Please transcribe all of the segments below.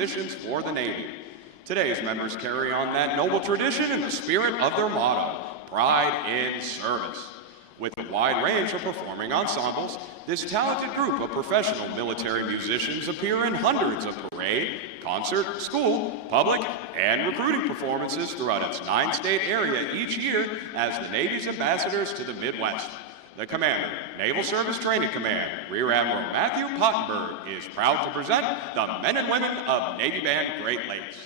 musicians for the Navy. Today's members carry on that noble tradition in the spirit of their motto, pride in service. With a wide range of performing ensembles, this talented group of professional military musicians appear in hundreds of parade, concert, school, public, and recruiting performances throughout its 9-state area each year as the Navy's ambassadors to the Midwest. The Commander, Naval Service Training Command, Rear Admiral Matthew Pottenberg, is proud to present the men and women of Navy Band Great Lakes.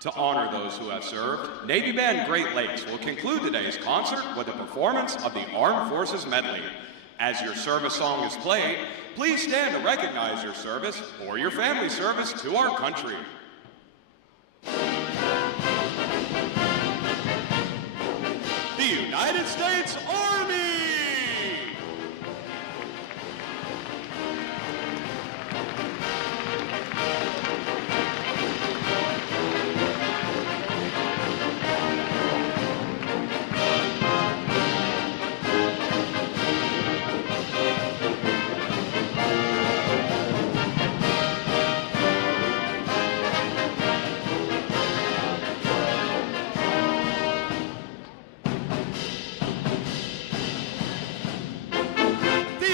To honor those who have served, Navy Band Great Lakes will conclude today's concert with a performance of the Armed Forces Medley. As your service song is played, please stand to recognize your service or your family service to our country. The United States Army!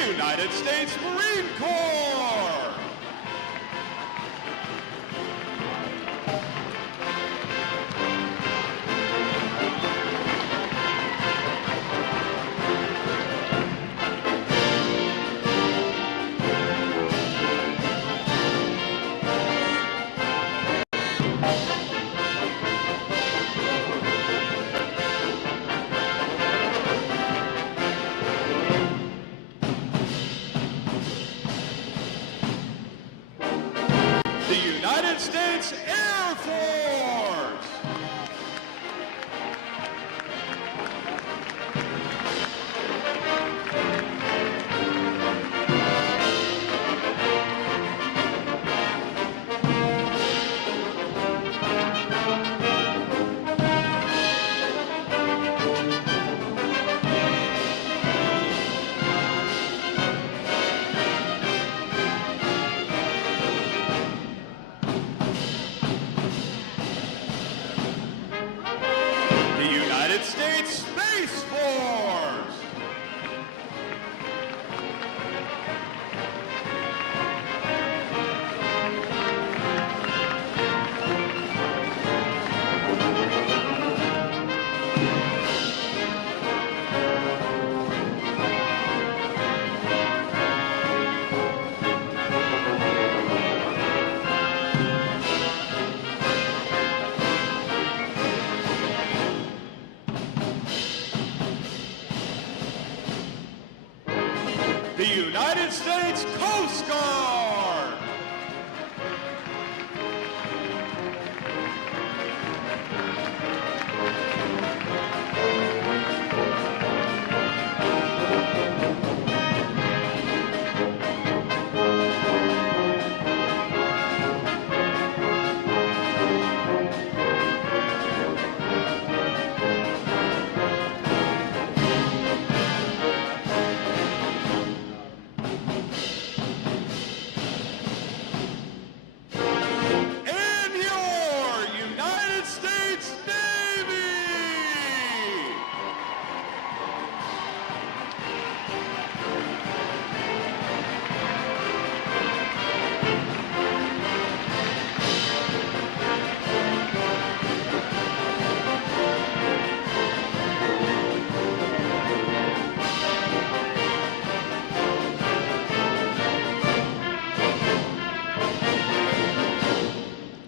United States Marine Corps! United States Air Force! United States Space Force! The United States Coast Guard!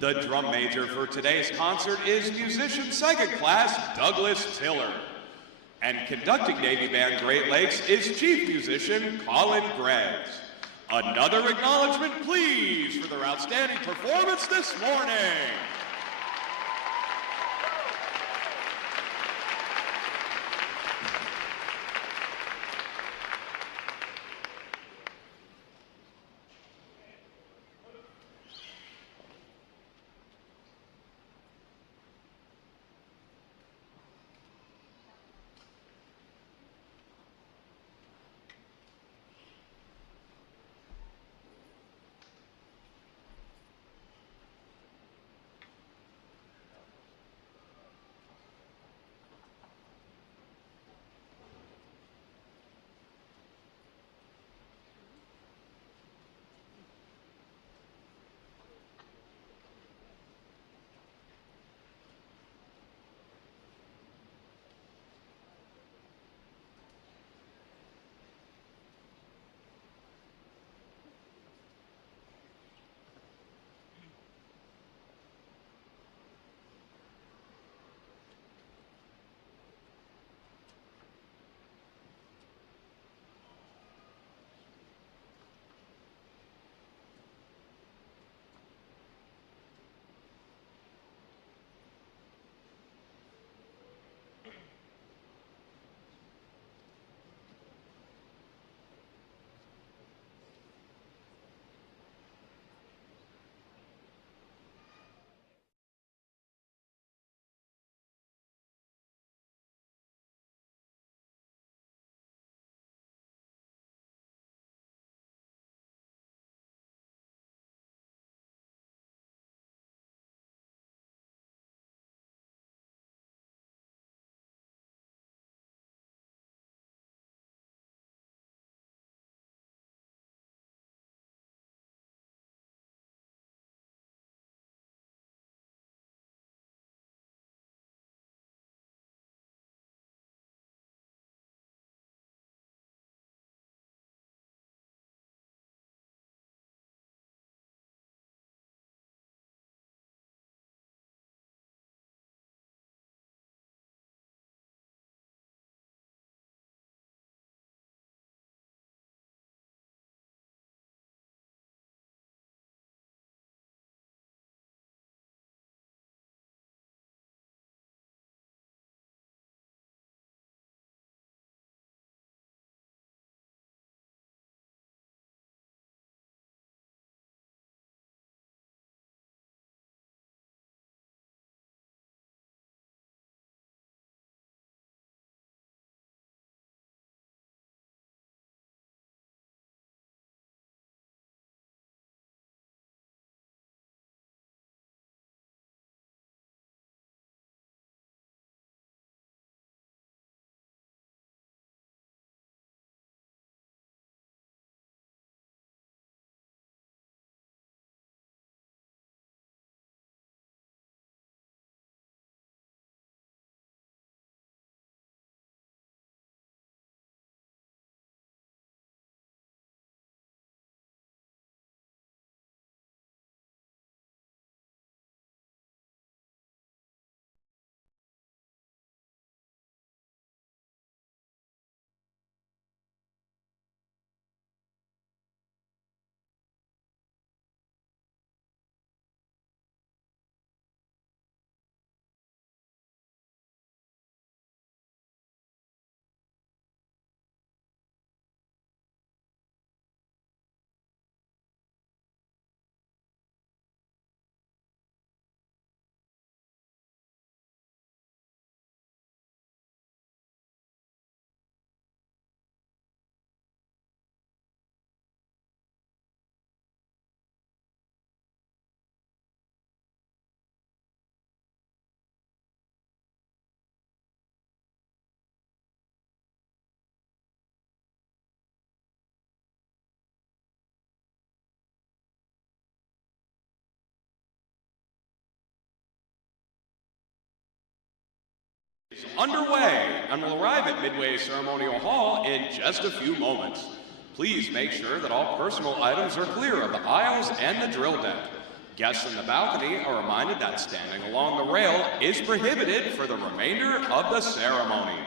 The drum major for today's concert is musician second class Douglas Tiller. And conducting Navy Band Great Lakes is chief musician Colin Greggs. Another acknowledgement, please, for their outstanding performance this morning. underway and will arrive at Midway Ceremonial Hall in just a few moments. Please make sure that all personal items are clear of the aisles and the drill deck. Guests in the balcony are reminded that standing along the rail is prohibited for the remainder of the ceremony.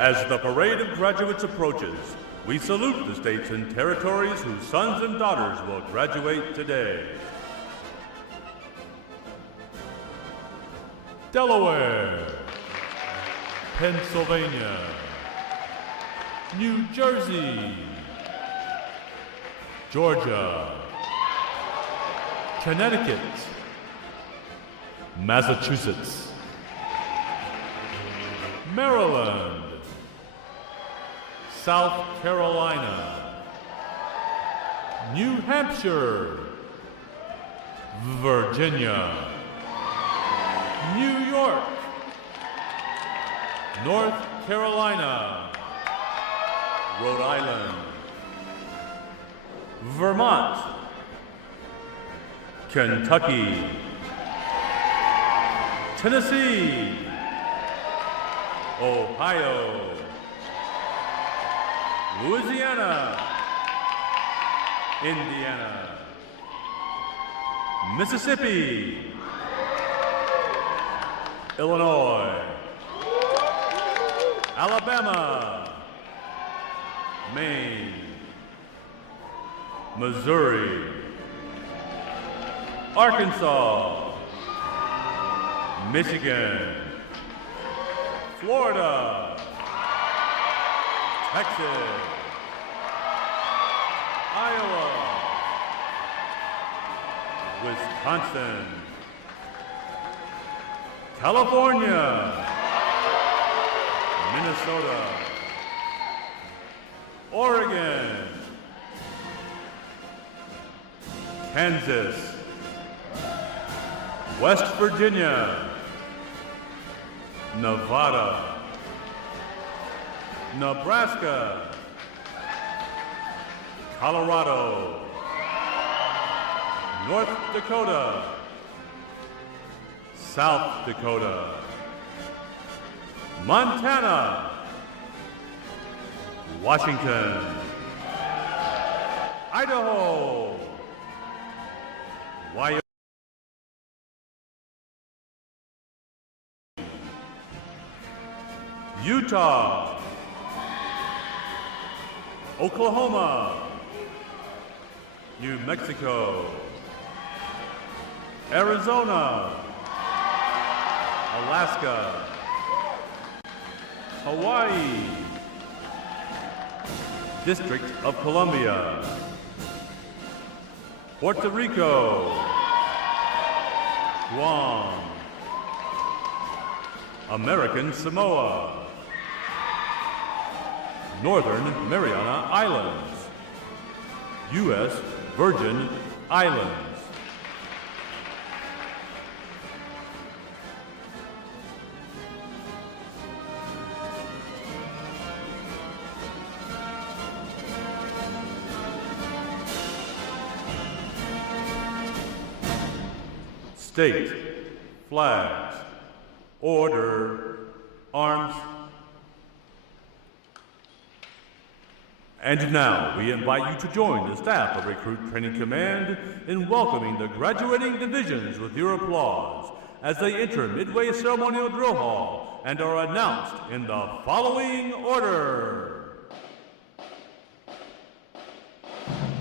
As the parade of graduates approaches, we salute the states and territories whose sons and daughters will graduate today. Delaware, Pennsylvania, New Jersey, Georgia, Connecticut, Massachusetts, Maryland, South Carolina, New Hampshire, Virginia, New York, North Carolina, Rhode Island, Vermont, Kentucky, Tennessee, Ohio, Louisiana, Indiana, Mississippi, Illinois, Alabama, Maine, Missouri, Arkansas, Michigan, Florida, Texas, Iowa, Wisconsin, California, Minnesota, Oregon, Kansas, West Virginia, Nevada, Nebraska, Colorado, North Dakota, South Dakota, Montana, Washington, Idaho, Wyoming, Utah, Oklahoma, New Mexico, Arizona, Alaska, Hawaii, District of Columbia, Puerto Rico, Guam, American Samoa, Northern Mariana Islands, U.S. Virgin Islands. State, flags, order, arms. And now we invite you to join the staff of Recruit Training Command in welcoming the graduating divisions with your applause as they enter Midway Ceremonial Drill Hall and are announced in the following order.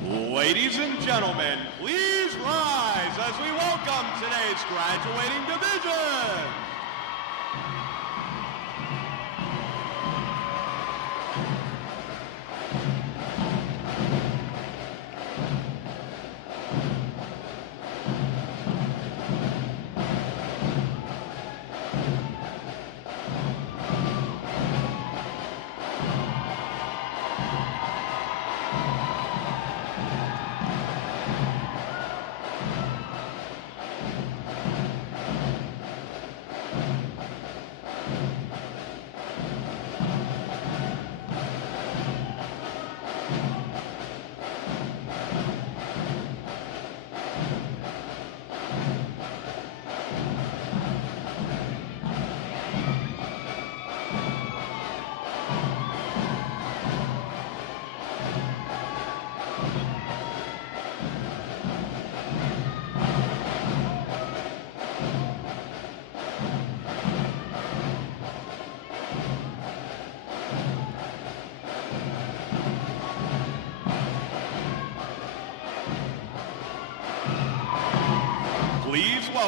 Ladies and gentlemen, please rise as we welcome today's graduating division.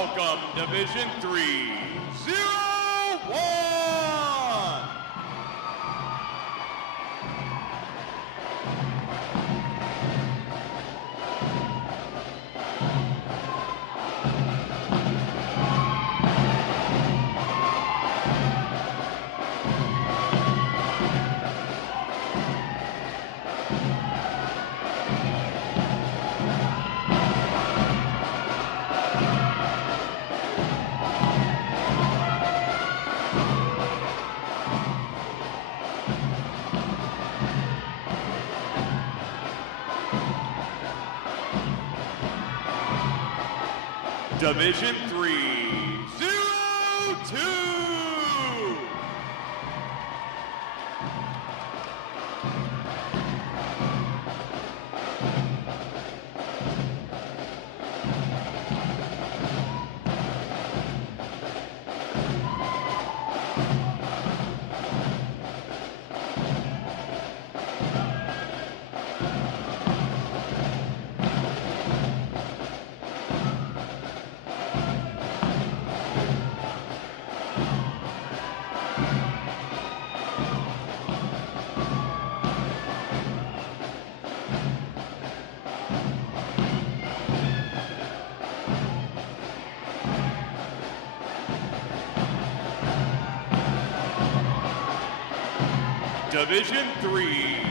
welcome Division 301. Division 302. Division 303.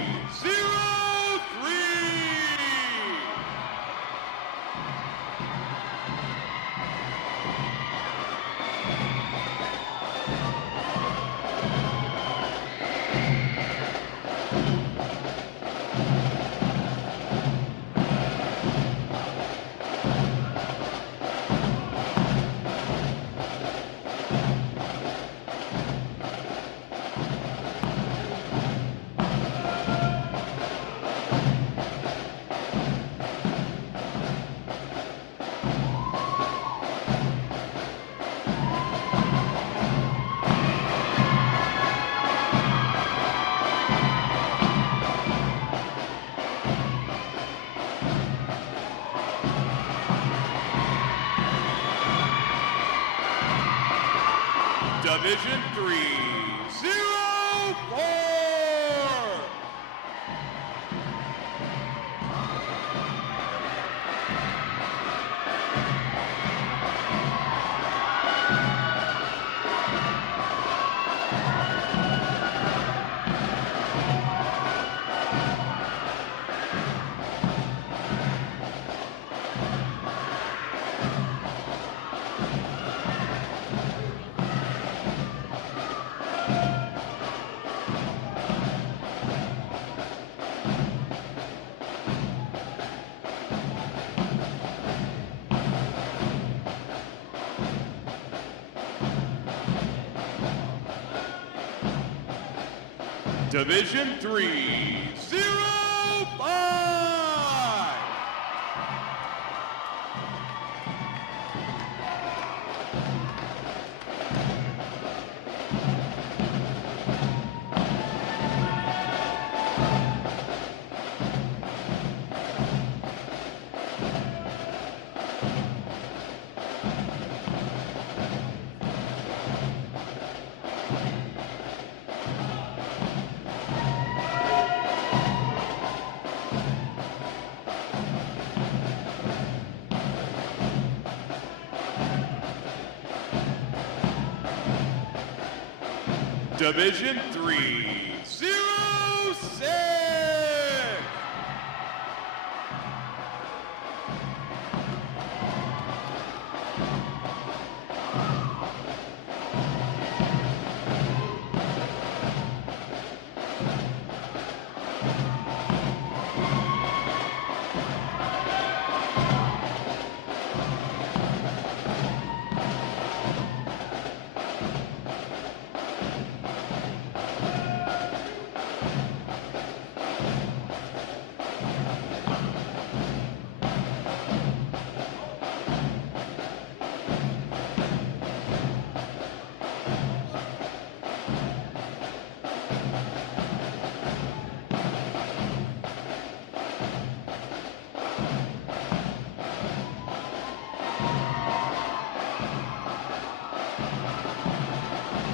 Division 304. Division 305. Division 306.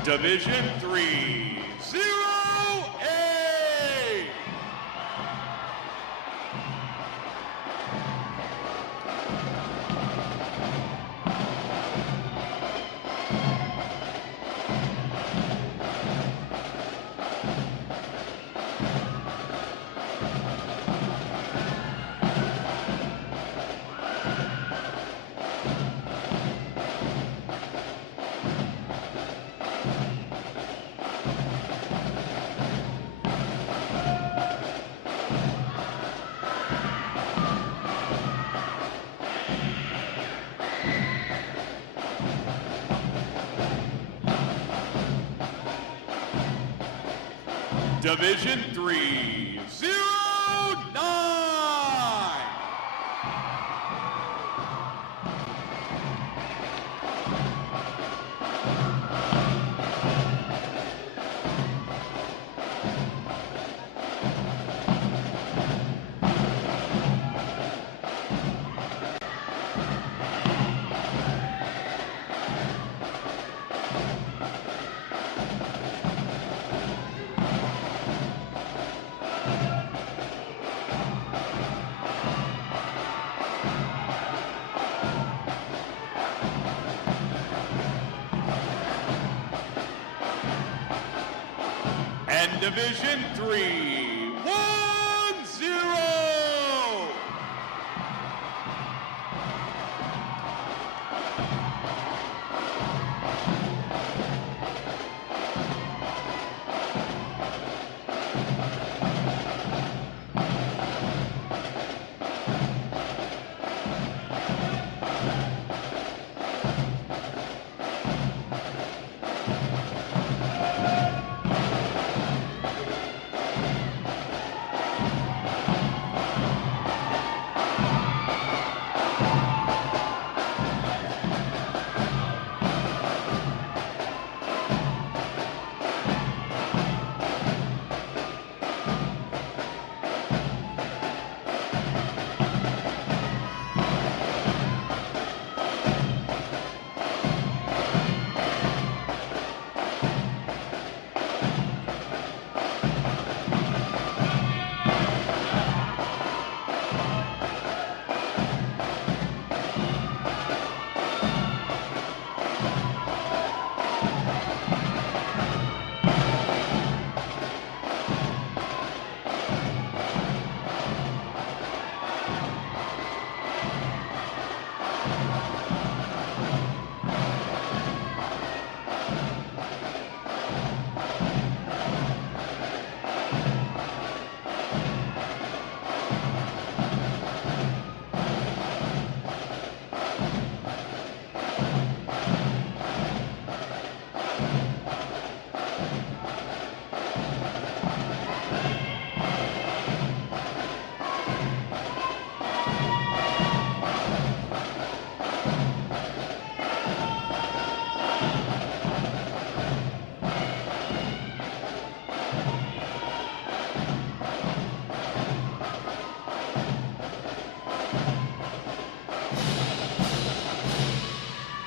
Division 3, 0A. Division 3, 0-9. And Division 3, 1-0.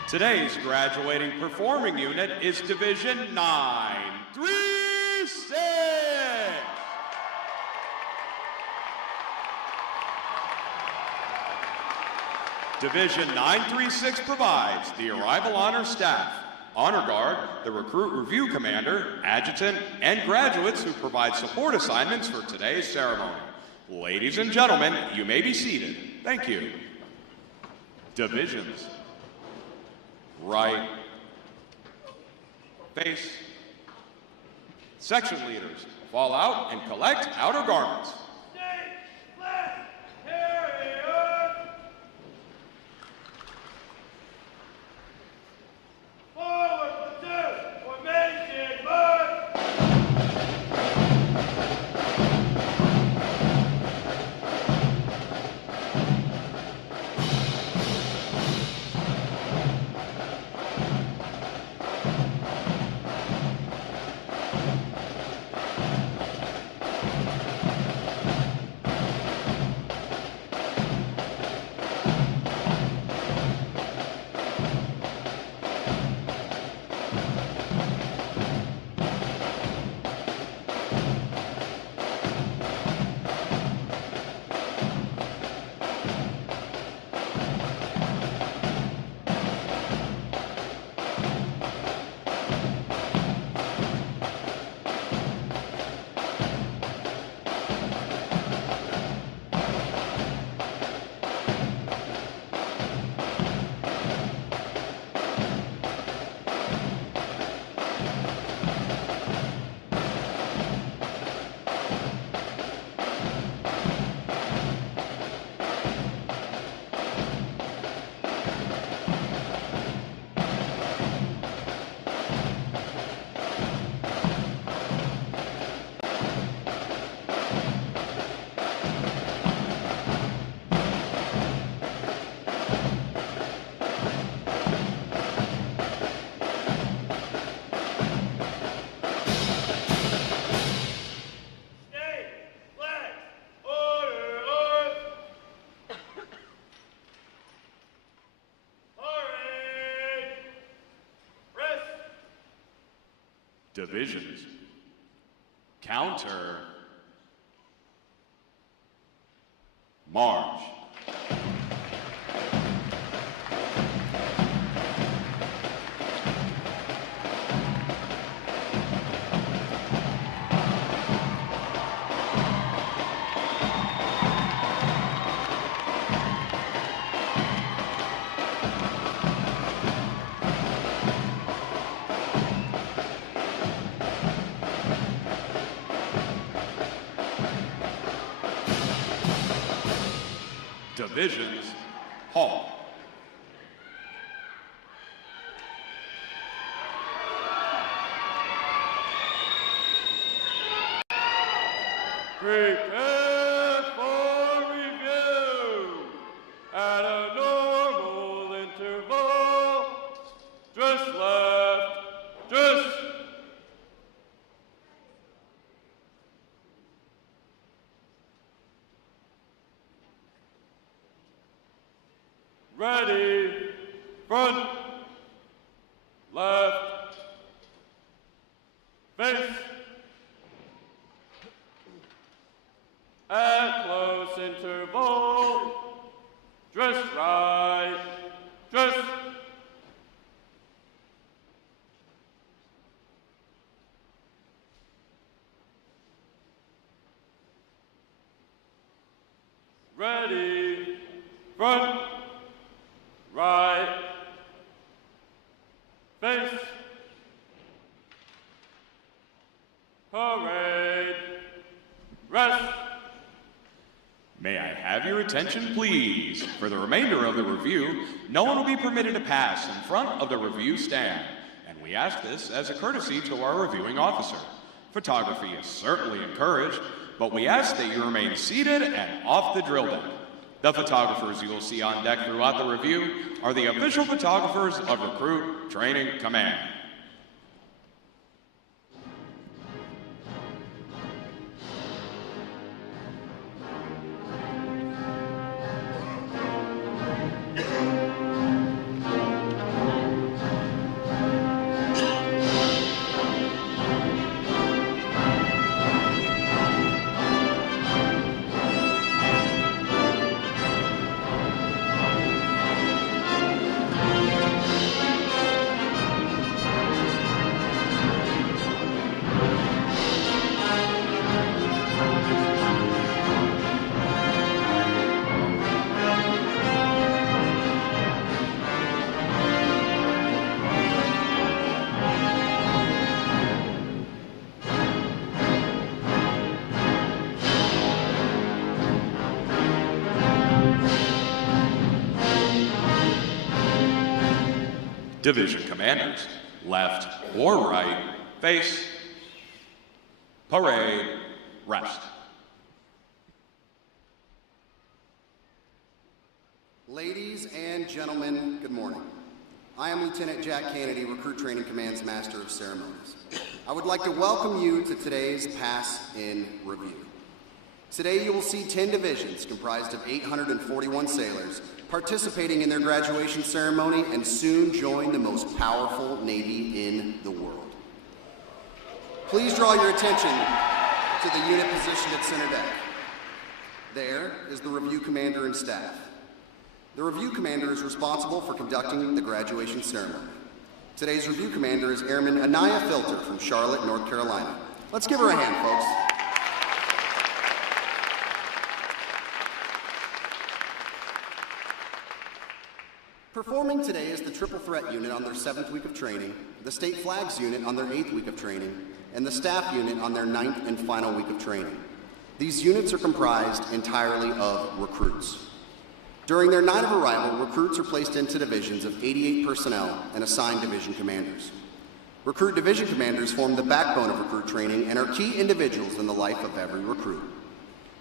Today's graduating performing unit is Division 9, 3-6. Division 936 provides the Arrival Honor Staff, Honor Guard, the Recruit Review Commander, Adjutant, and graduates who provide support assignments for today's ceremony. Ladies and gentlemen, you may be seated. Thank you. Divisions. Right. Face. Section leaders, fall out and collect outer garments. Divisions. Counter. March. Divisions, halt. Prepare for review at a normal interval. Dress left, dress. Ready, front, left, face, at close interval, dress right, dress, ready, front, right, face, parade, rest. May I have your attention, please? For the remainder of the review, no one will be permitted to pass in front of the review stand, and we ask this as a courtesy to our reviewing officer. Photography is certainly encouraged, but we ask that you remain seated and off the drill deck. The photographers you will see on deck throughout the review are the official photographers of Recruit Training Command. Division commanders, left or right, face, parade, rest. Ladies and gentlemen, good morning. I am Lieutenant Jack Kennedy, Recruit Training Command's Master of Ceremonies. I would like to welcome you to today's Pass in Review. Today you will see 10 divisions comprised of 841 sailors participating in their graduation ceremony and soon join the most powerful Navy in the world. Please draw your attention to the unit positioned at center deck. There is the review commander and staff. The review commander is responsible for conducting the graduation ceremony. Today's review commander is Airman Anaya Filter from Charlotte, North Carolina. Let's give her a hand, folks. Performing today is the Triple Threat Unit on their 7th week of training, the State Flags Unit on their 8th week of training, and the Staff Unit on their 9th and final week of training. These units are comprised entirely of recruits. During their night of arrival, recruits are placed into divisions of 88 personnel and assigned division commanders. Recruit division commanders form the backbone of recruit training and are key individuals in the life of every recruit.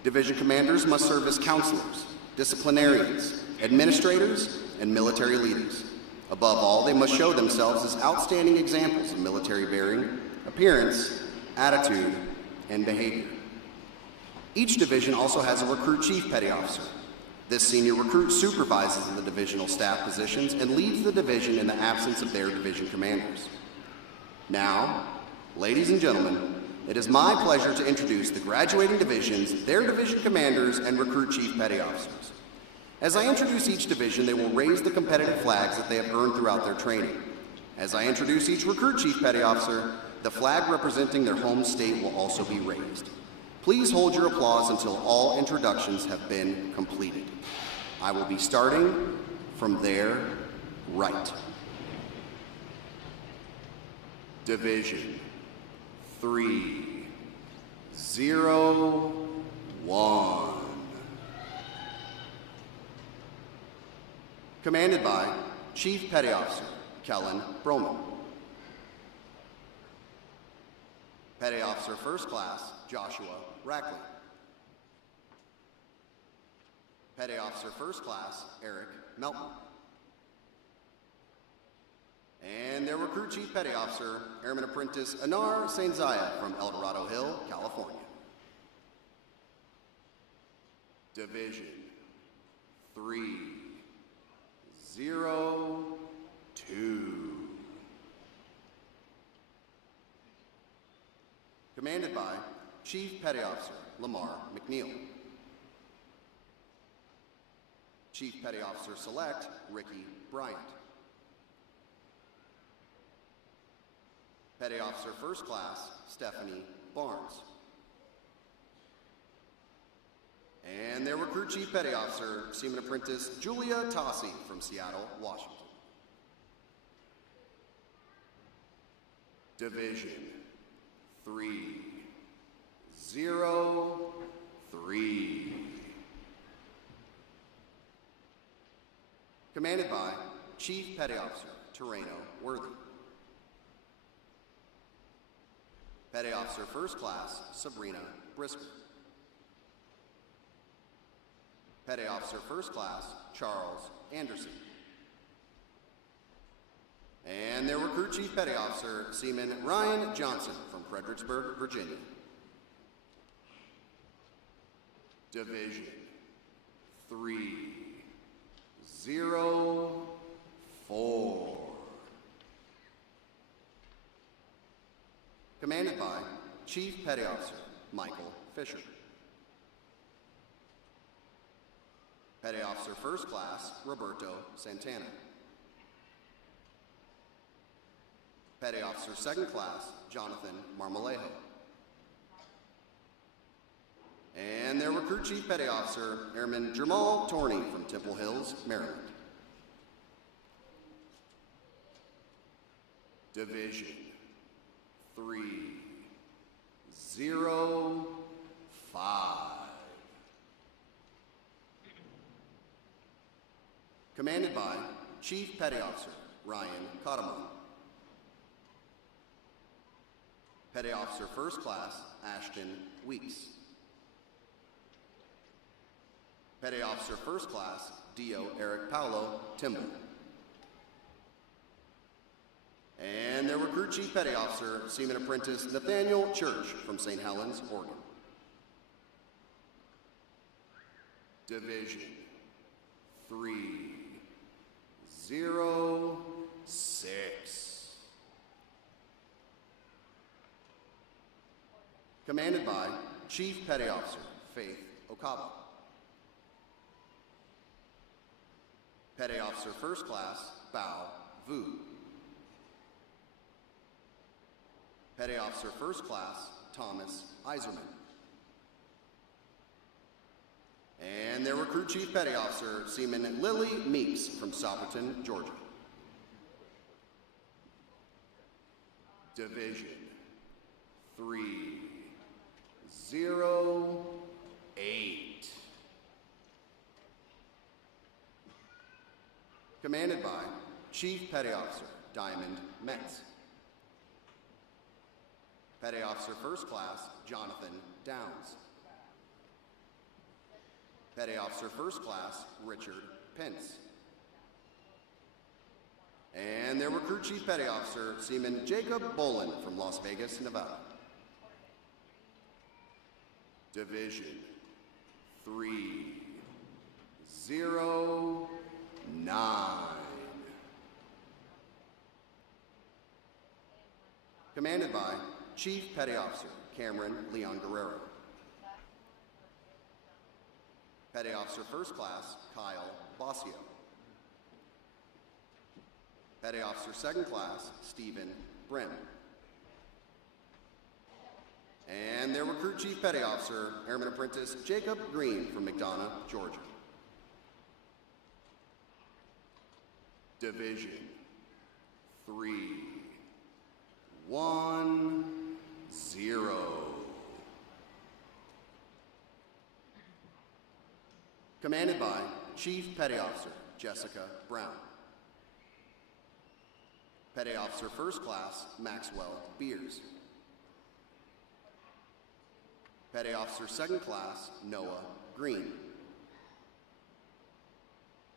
Division commanders must serve as counselors, disciplinarians, administrators, and military leaders. Above all, they must show themselves as outstanding examples of military bearing, appearance, attitude, and behavior. Each division also has a recruit chief petty officer. This senior recruit supervises the divisional staff positions and leads the division in the absence of their division commanders. Now, Ladies and gentlemen, it is my pleasure to introduce the graduating divisions, their division commanders, and recruit chief petty officers. As I introduce each division, they will raise the competitive flags that they have earned throughout their training. As I introduce each recruit chief petty officer, the flag representing their home state will also be raised. Please hold your applause until all introductions have been completed. I will be starting from their right. Division 301. Commanded by Chief Petty Officer Kellen Broman. Petty Officer First Class Joshua Rackley. Petty Officer First Class Eric Melton. And their recruit chief petty officer, Airman Apprentice Anar Sainzaya from El Dorado Hill, California. Division 302. Commanded by Chief Petty Officer Lamar McNeil. Chief Petty Officer Select Ricky Bryant. Petty Officer First Class Stephanie Barnes. And their recruit chief petty officer, Seaman Apprentice Julia Tossi from Seattle, Washington. Division 303. Commanded by Chief Petty Officer Terreno Worthy. Petty Officer First Class Sabrina Brisker. Petty Officer First Class Charles Anderson. And their recruit chief petty officer, Seaman Ryan Johnson from Fredericksburg, Virginia. Division 304. Commanded by Chief Petty Officer Michael Fisher. Petty Officer First Class Roberto Santana. Petty Officer Second Class Jonathan Marmolejo. And their recruit chief petty officer, Airman Jamal Torney from Temple Hills, Maryland. Division 305. Commanded by Chief Petty Officer Ryan Cottamon. Petty Officer First Class Ashton Weeks. Petty Officer First Class Dio Eric Paolo Timble. And their recruit chief petty officer, Seaman Apprentice Nathaniel Church from St. Helens, Oregon. Division 306. Commanded by Chief Petty Officer Faith Okaba. Petty Officer First Class Bao Vu. Petty Officer First Class Thomas Iserman. And their recruit chief petty officer, Seaman Lily Meeks from Sopperton, Georgia. Division 308. Commanded by Chief Petty Officer Diamond Metz. Petty Officer First Class Jonathan Downs. Petty Officer First Class Richard Pence. And their recruit chief petty officer, Seaman Jacob Bolin from Las Vegas, Nevada. Division 309. Commanded by Chief Petty Officer Cameron Leon Guerrero. Petty Officer First Class Kyle Bossio. Petty Officer Second Class Stephen Brin. And their Recruit Chief Petty Officer, Airman Apprentice Jacob Green from McDonough, Georgia. Division 3, 1, 0. Commanded by Chief Petty Officer Jessica Brown. Petty Officer First Class Maxwell Beers. Petty Officer Second Class Noah Green.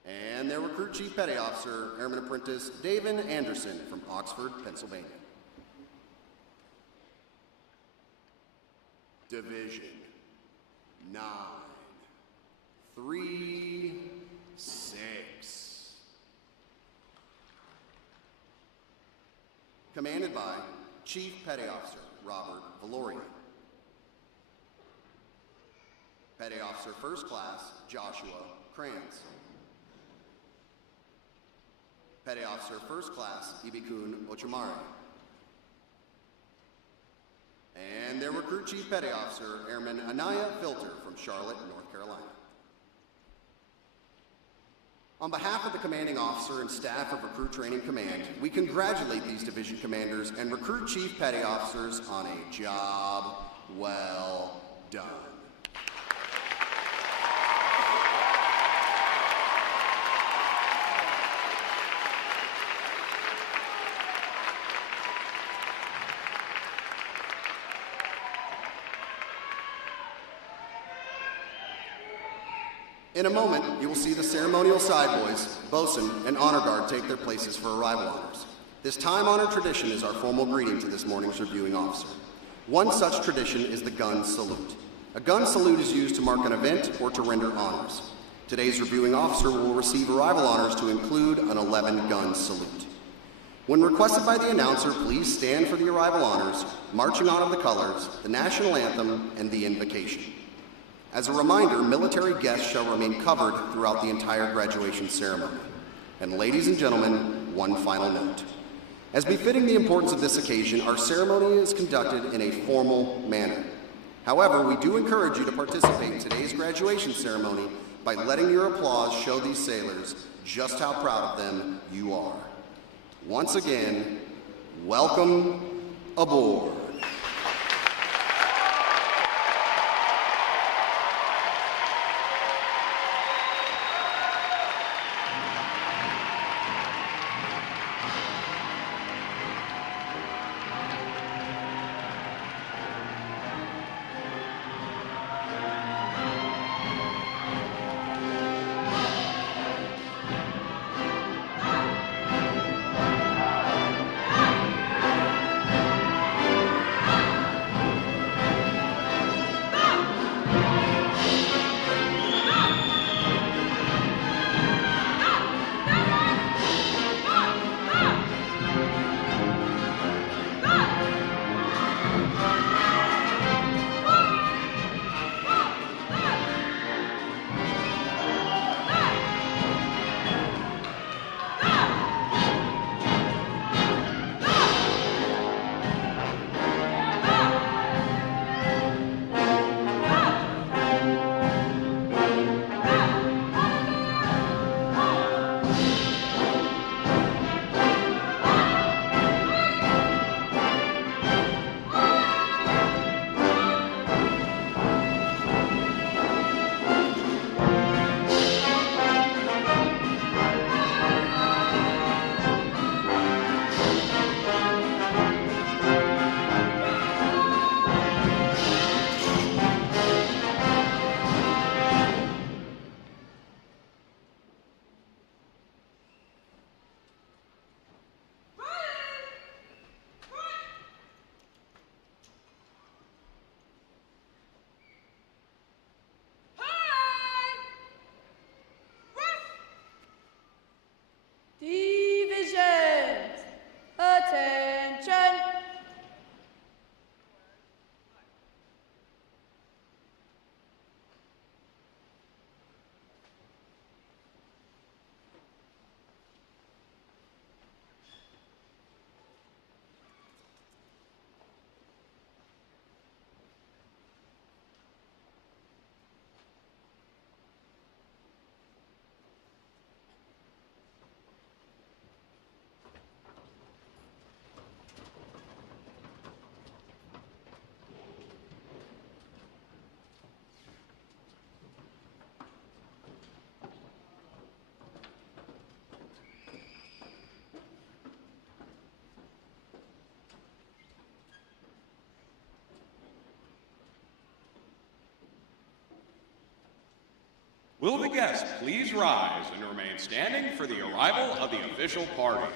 And their Recruit Chief Petty Officer, Airman Apprentice David Anderson from Oxford, Pennsylvania. Division 9, 3, 6. Commanded by Chief Petty Officer Robert Valoria. Petty Officer First Class Joshua Kranz. Petty Officer First Class Ibikun Ochamari. And their Recruit Chief Petty Officer, Airman Anaya Filter from Charlotte, North Carolina. On behalf of the Commanding Officer and staff of Recruit Training Command, we congratulate these division commanders and Recruit Chief Petty Officers on a job well done. In a moment, you will see the ceremonial side boys, bosun, and honor guard take their places for arrival honors. This time-honored tradition is our formal greeting to this morning's reviewing officer. One such tradition is the gun salute. A gun salute is used to mark an event or to render honors. Today's reviewing officer will receive arrival honors to include an 11-gun salute. When requested by the announcer, please stand for the arrival honors, marching on of the colors, the national anthem, and the invocation. As a reminder, military guests shall remain covered throughout the entire graduation ceremony. And ladies and gentlemen, one final note. As befitting the importance of this occasion, our ceremony is conducted in a formal manner. However, we do encourage you to participate in today's graduation ceremony by letting your applause show these sailors just how proud of them you are. Once again, welcome aboard. Will the guests please rise and remain standing for the arrival of the official party?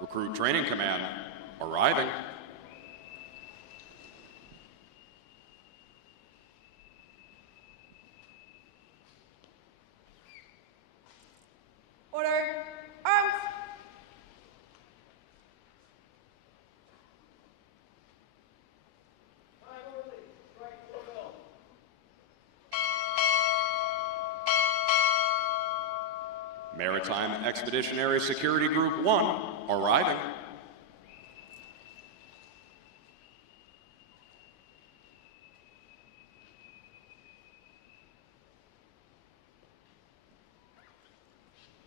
Recruit Training Command arriving. Order. Arms. Maritime Expeditionary Security Group 1 arriving.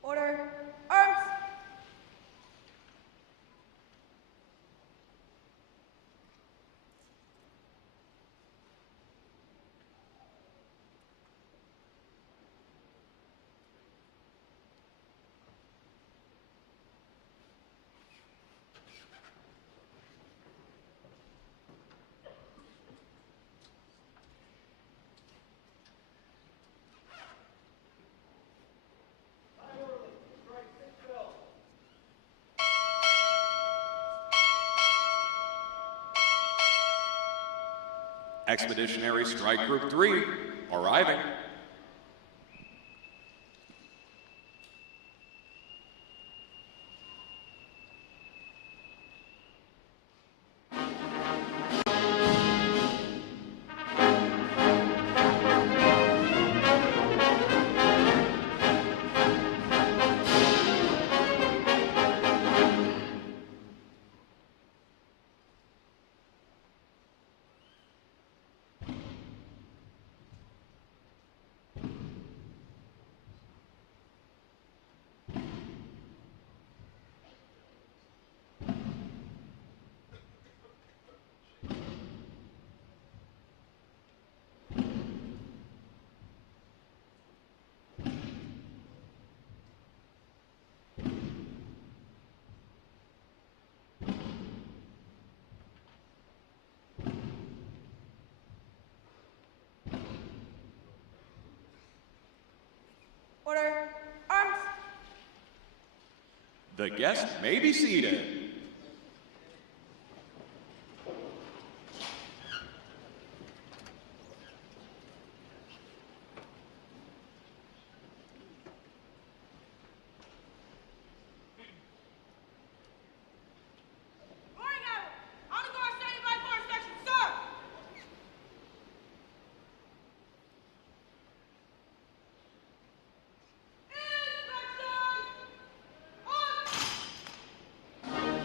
Order. Arms. Expeditionary Strike Group 3 arriving. Order. Arms. The guests may be seated. Morning out. On the guard standing by for inspection, sir. Inspection. On.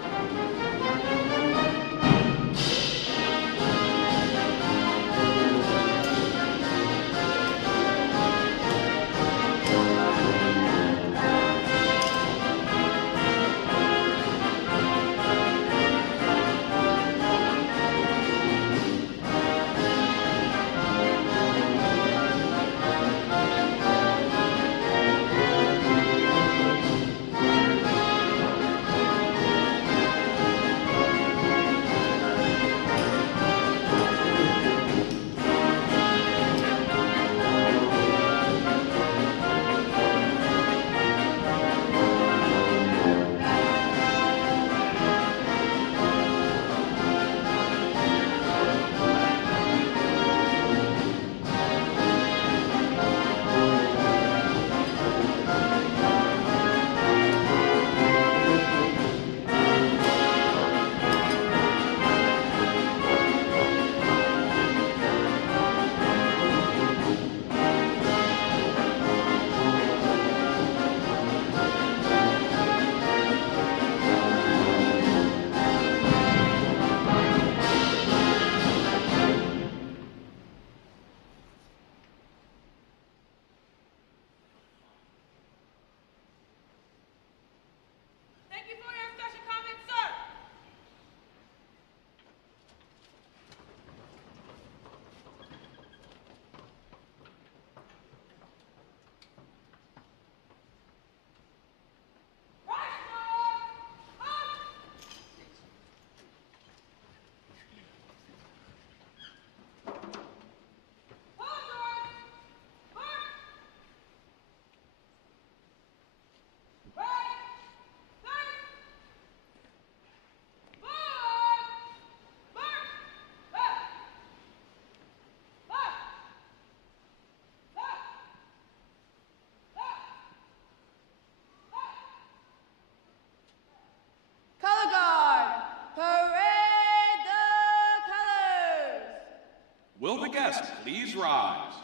the guests please rise?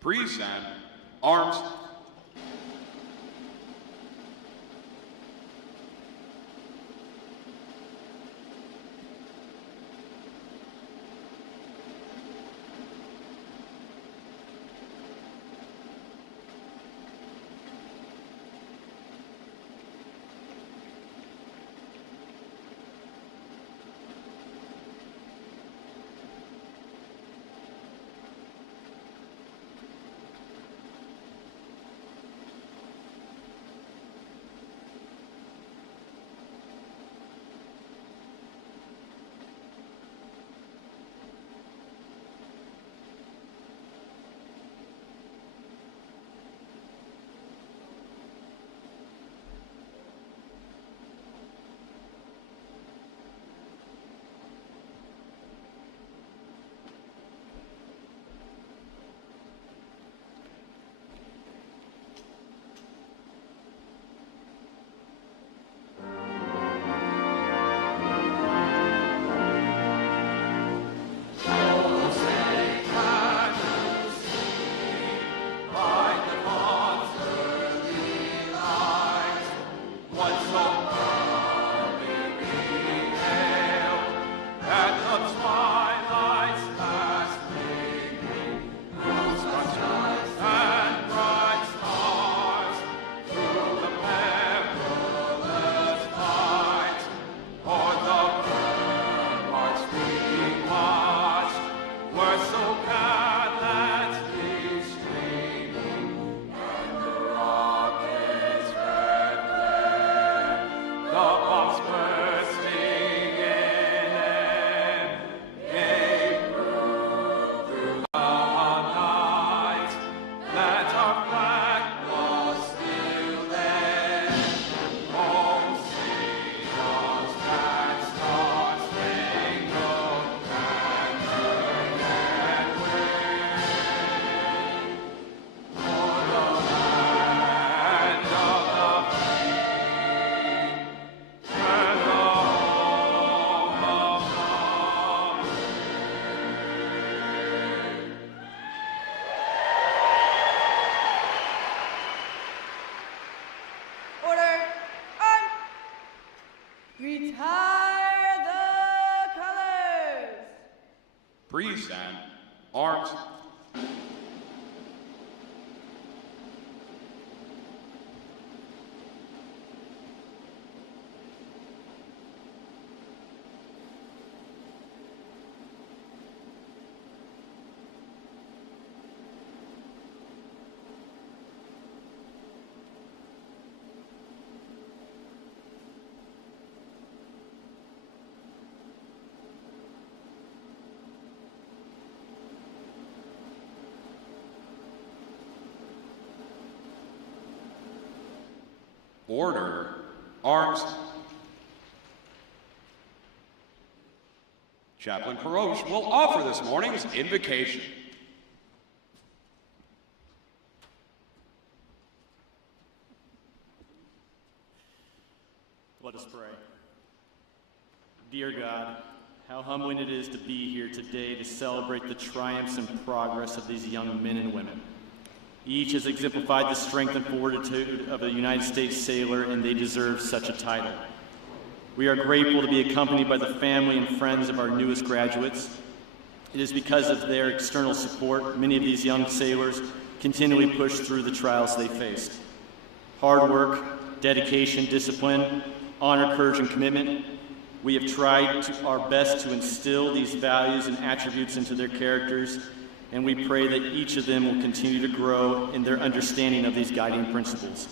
Present. Arms. Retire the colors. Present. Arms. Order. Arms. Chaplain Caroche will offer this morning's invocation. Let us pray. Dear God, how humbling it is to be here today to celebrate the triumphs and progress of these young men and women. Each has exemplified the strength and fortitude of a United States sailor, and they deserve such a title. We are grateful to be accompanied by the family and friends of our newest graduates. It is because of their external support many of these young sailors continually push through the trials they faced. Hard work, dedication, discipline, honor, courage, and commitment. We have tried our best to instill these values and attributes into their characters, and we pray that each of them will continue to grow in their understanding of these guiding principles.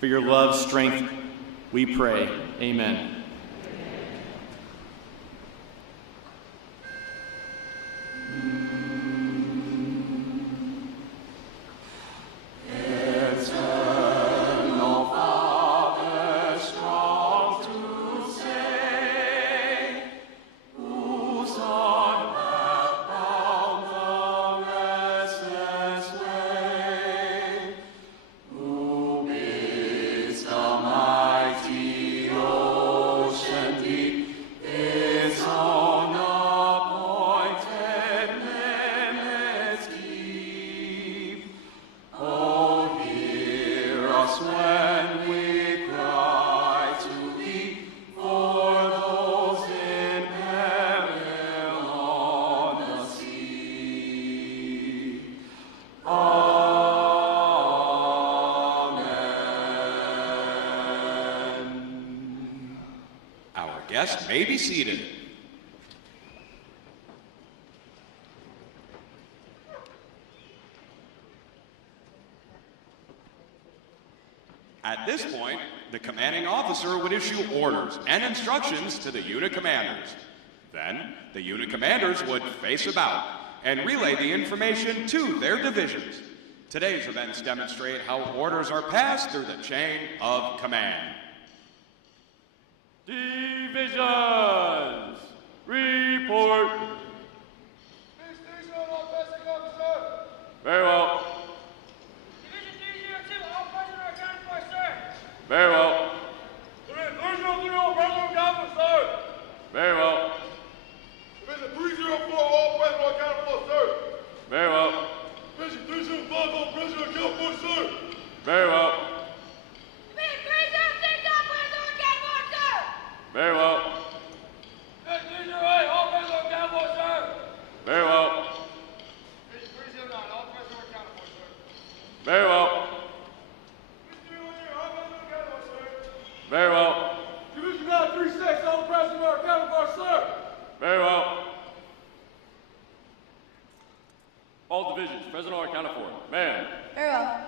For your love, strength, we pray. Amen. Wisdom guests may be seated. At this point, the commanding officer would issue orders and instructions to the unit commanders. Then, the unit commanders would face about and relay the information to their divisions. Today's events demonstrate how orders are passed through the chain of command. Divisions, report. Very well. Division 302, all present are accounted for, sir. Very well. Division 303, all present are accounted for, sir. Very well. Division 304, all present are accounted for, sir. Very well. Division 305, all present are accounted for, sir. Very well. Division 306, all present are accounted for, sir. Very well. Division 308, all present are accounted for, sir. Very well. Division 309, all present are accounted for, sir. Very well. Division 308, all present are accounted for, sir. Very well. Division 936, all present are accounted for, sir. Very well. All divisions, present or accounted for. Man. Very well.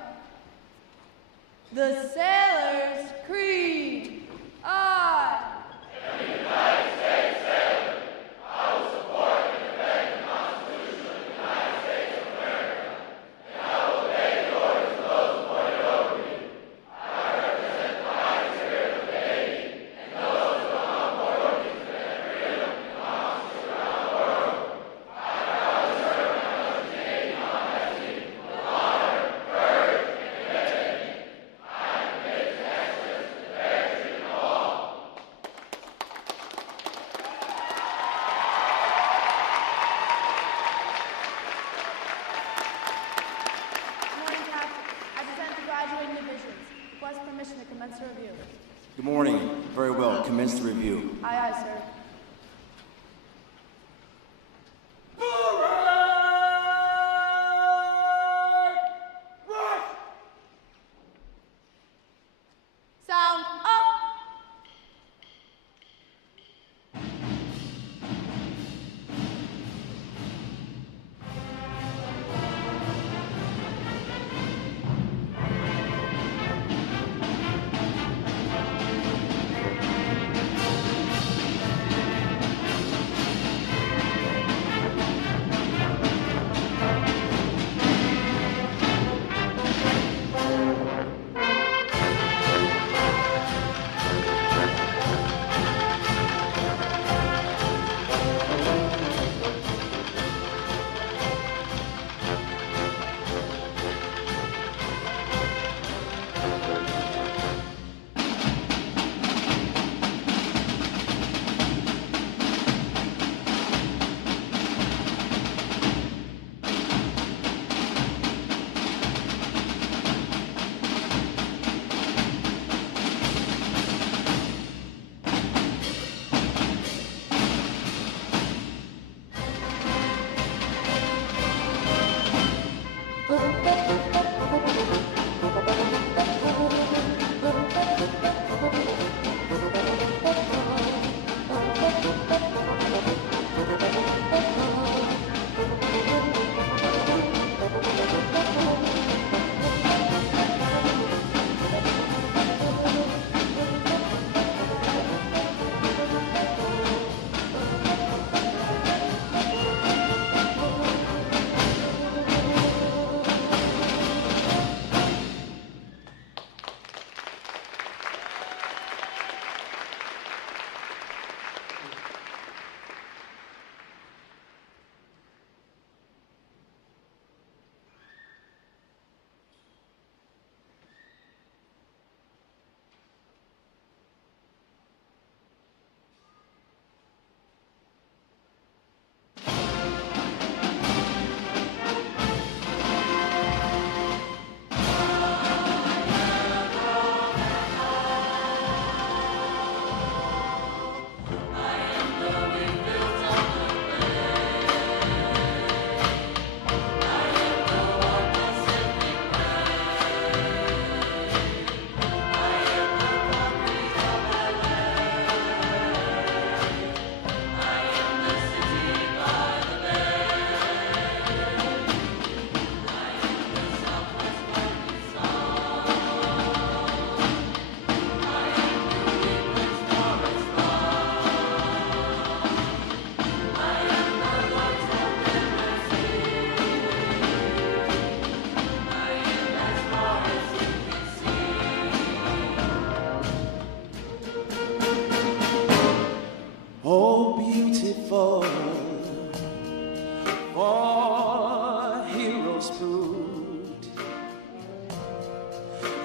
The Sailor's Creed. I. Permission to commence the review. Good morning. Very well. Commence the review. Aye, aye, sir. Sound up.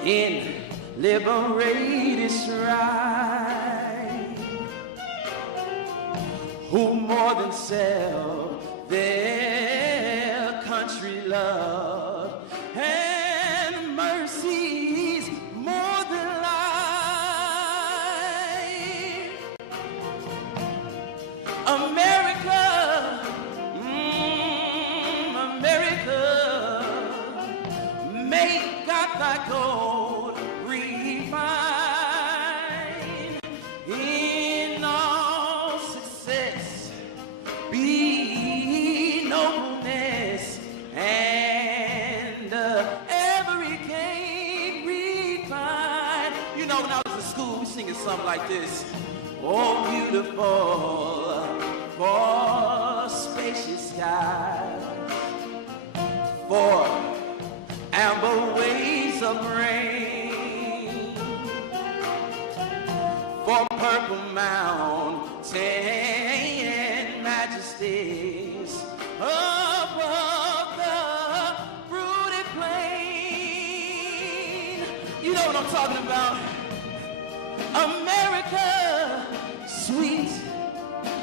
in liberated stride, who more than sell their country love and mercies more than life. America, America, make God thy gold refine in all success, be nobleness, and every gain refine. You know, when I was in school, we singing something like this. Oh, beautiful, for spacious skies, for amber waves of rain, for purple mountain majesties above the fruited plain. You know what I'm talking about? America, sweet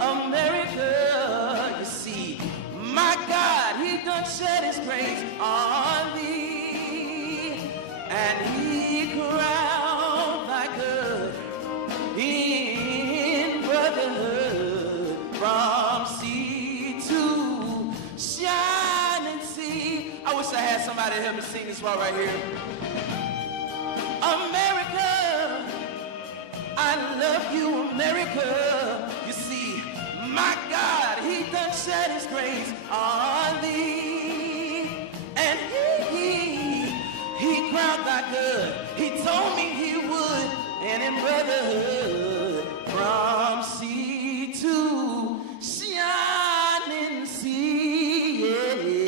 America, you see, my God, he done shed his grace on thee, and he crowned thy good in brotherhood from sea to shining sea. I wish I had somebody to help me sing this part right here. America, I love you, America. You see, my God, he done shed his grace on thee, and he crowned thy good. He told me he would, and in brotherhood from sea to shining sea. Yeah, yeah.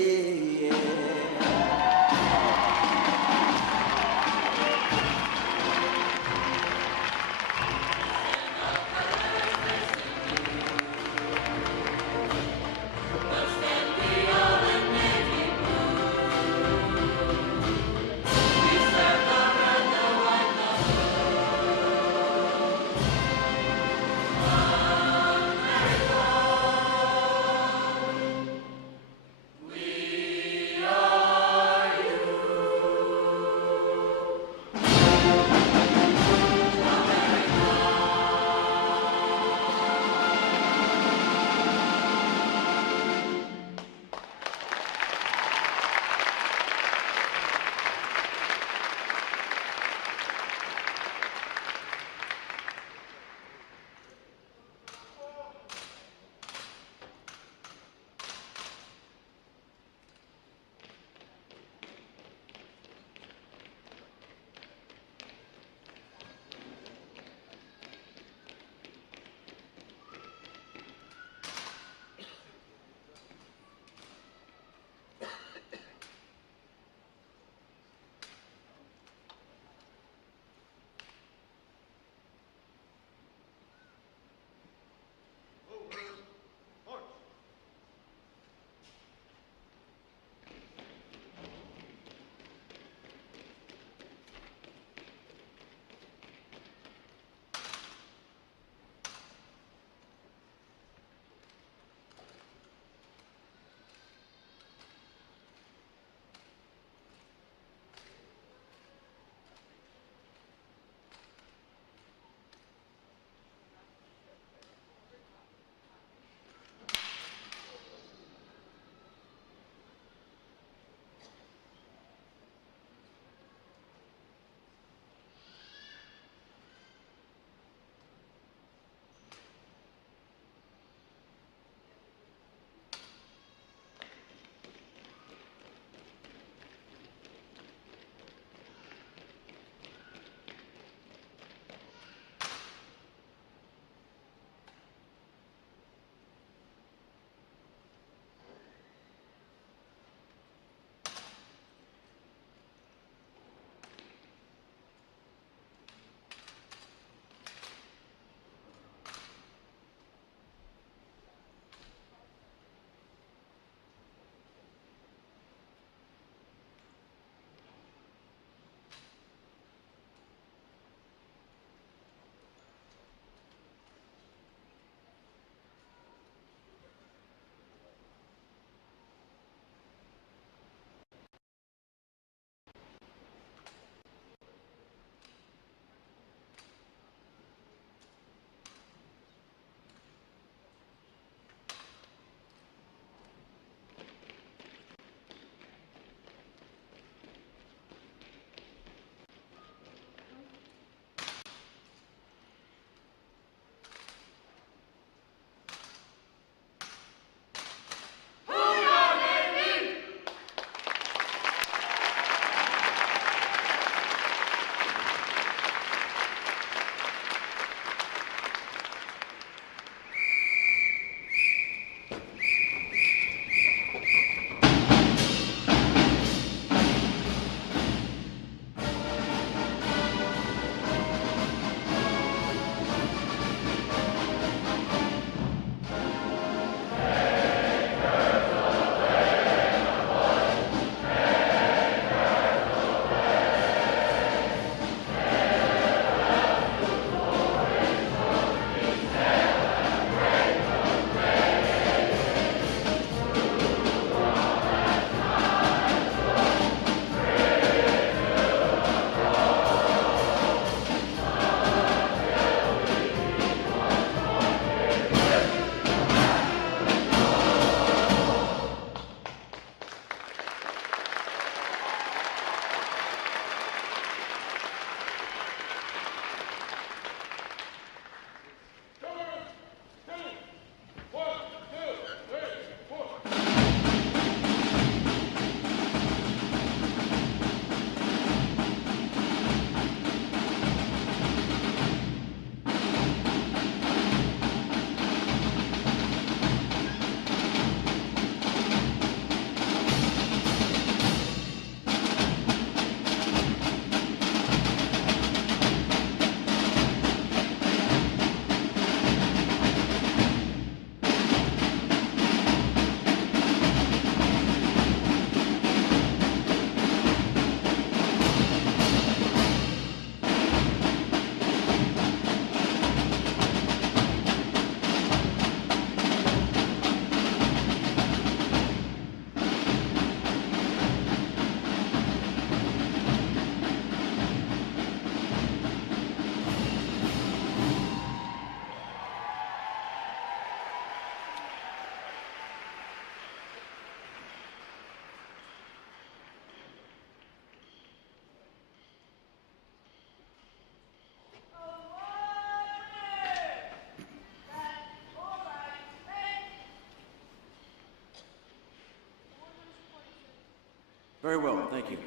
Very well, thank you.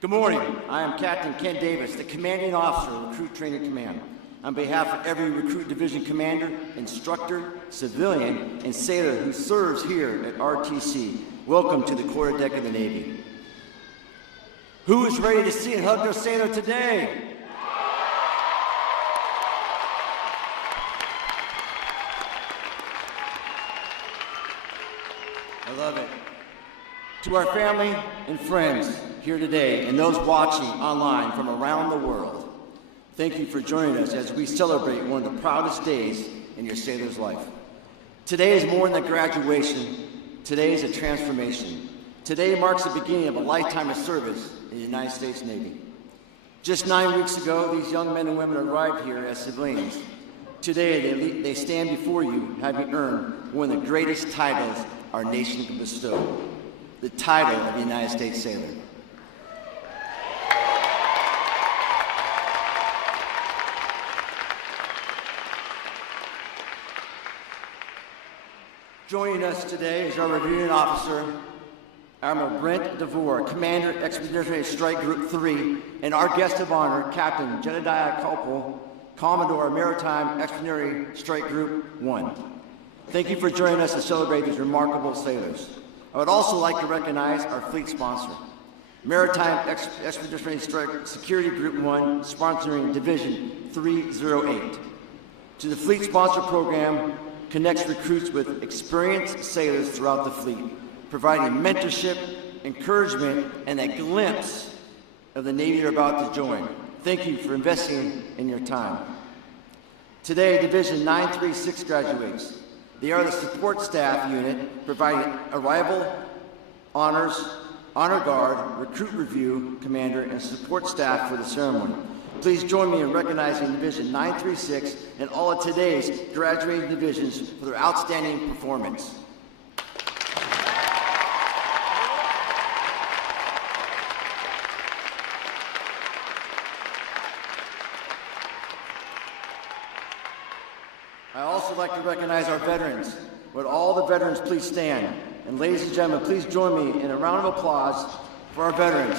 Good morning. I am Captain Ken Davis, the Commanding Officer of Recruit Training Command. On behalf of every Recruit Division Commander, Instructor, Civilian, and Sailor who serves here at RTC, welcome to the quarterdeck of the Navy. Who is ready to see and hug their sailor today? I love it. To our family and friends here today and those watching online from around the world, thank you for joining us as we celebrate one of the proudest days in your sailor's life. Today is more than a graduation. Today is a transformation. Today marks the beginning of a lifetime of service in the United States Navy. Just 9 weeks ago, these young men and women arrived here as civilians. Today, they stand before you having earned one of the greatest titles our nation can bestow, the title of the United States Sailor. Joining us today is our reviewing officer, Admiral Brent DeVore, Commander, Expeditionary Strike Group 3, and our guest of honor, Captain Jedediah Copel, Commodore, Maritime Expeditionary Strike Group 1. Thank you for joining us to celebrate these remarkable sailors. I would also like to recognize our fleet sponsor, Maritime Expeditionary Strike Security Group 1, sponsoring Division 308. To the fleet sponsor program connects recruits with experienced sailors throughout the fleet, providing mentorship, encouragement, and a glimpse of the Navy you're about to join. Thank you for investing in your time. Today, Division 936 graduates. They are the support staff unit providing arrival, honors, honor guard, recruit review, commander, and support staff for the ceremony. Please join me in recognizing Division 936 and all of today's graduating divisions for their outstanding performance. I also like to recognize our veterans. Would all the veterans please stand? And ladies and gentlemen, please join me in a round of applause for our veterans.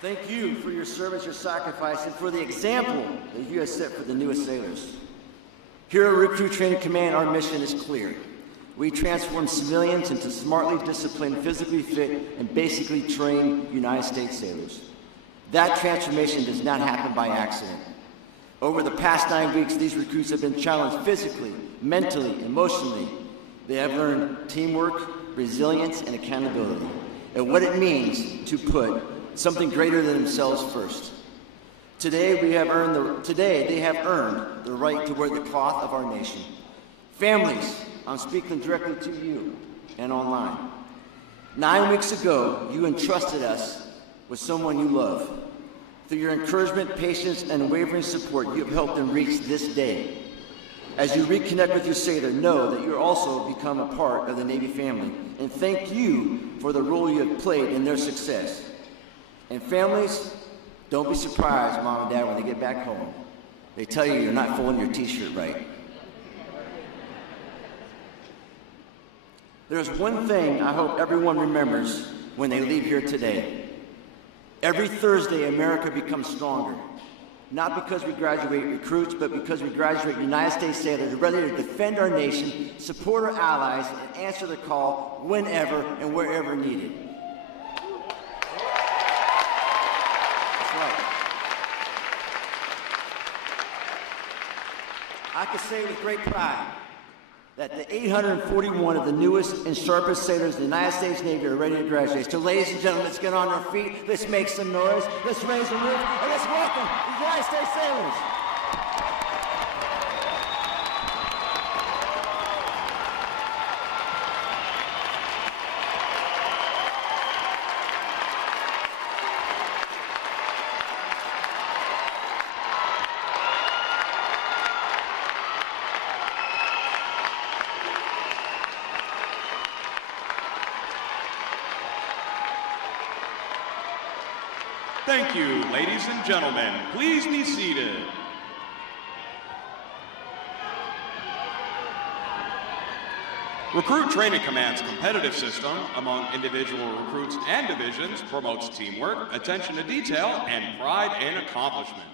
Thank you for your service, your sacrifice, and for the example that you have set for the newest sailors. Here at Recruit Training Command, our mission is clear. We transform civilians into smartly disciplined, physically fit, and basically trained United States sailors. That transformation does not happen by accident. Over the past 9 weeks, these recruits have been challenged physically, mentally, emotionally. They have learned teamwork, resilience, and accountability, and what it means to put something greater than themselves first. Today, they have earned the right to wear the cloth of our nation. Families, I'm speaking directly to you and online. 9 weeks ago, you entrusted us with someone you love. Through your encouragement, patience, and unwavering support, you have helped them reach this day. As you reconnect with your sailor, know that you also become a part of the Navy family, and thank you for the role you have played in their success. And families, don't be surprised, Mom and Dad, when they get back home. They tell you you're not folding your t-shirt right. There's one thing I hope everyone remembers when they leave here today. Every Thursday, America becomes stronger. Not because we graduate recruits, but because we graduate United States sailors ready to defend our nation, support our allies, and answer the call whenever and wherever needed. I can say with great pride that the 841 of the newest and sharpest sailors in the United States Navy are ready to graduate. So ladies and gentlemen, let's get on our feet, let's make some noise, let's raise the roof, and let's welcome the United States sailors. Thank you, ladies and gentlemen. Please be seated. Recruit Training Command's competitive system among individual recruits and divisions promotes teamwork, attention to detail, and pride in accomplishment.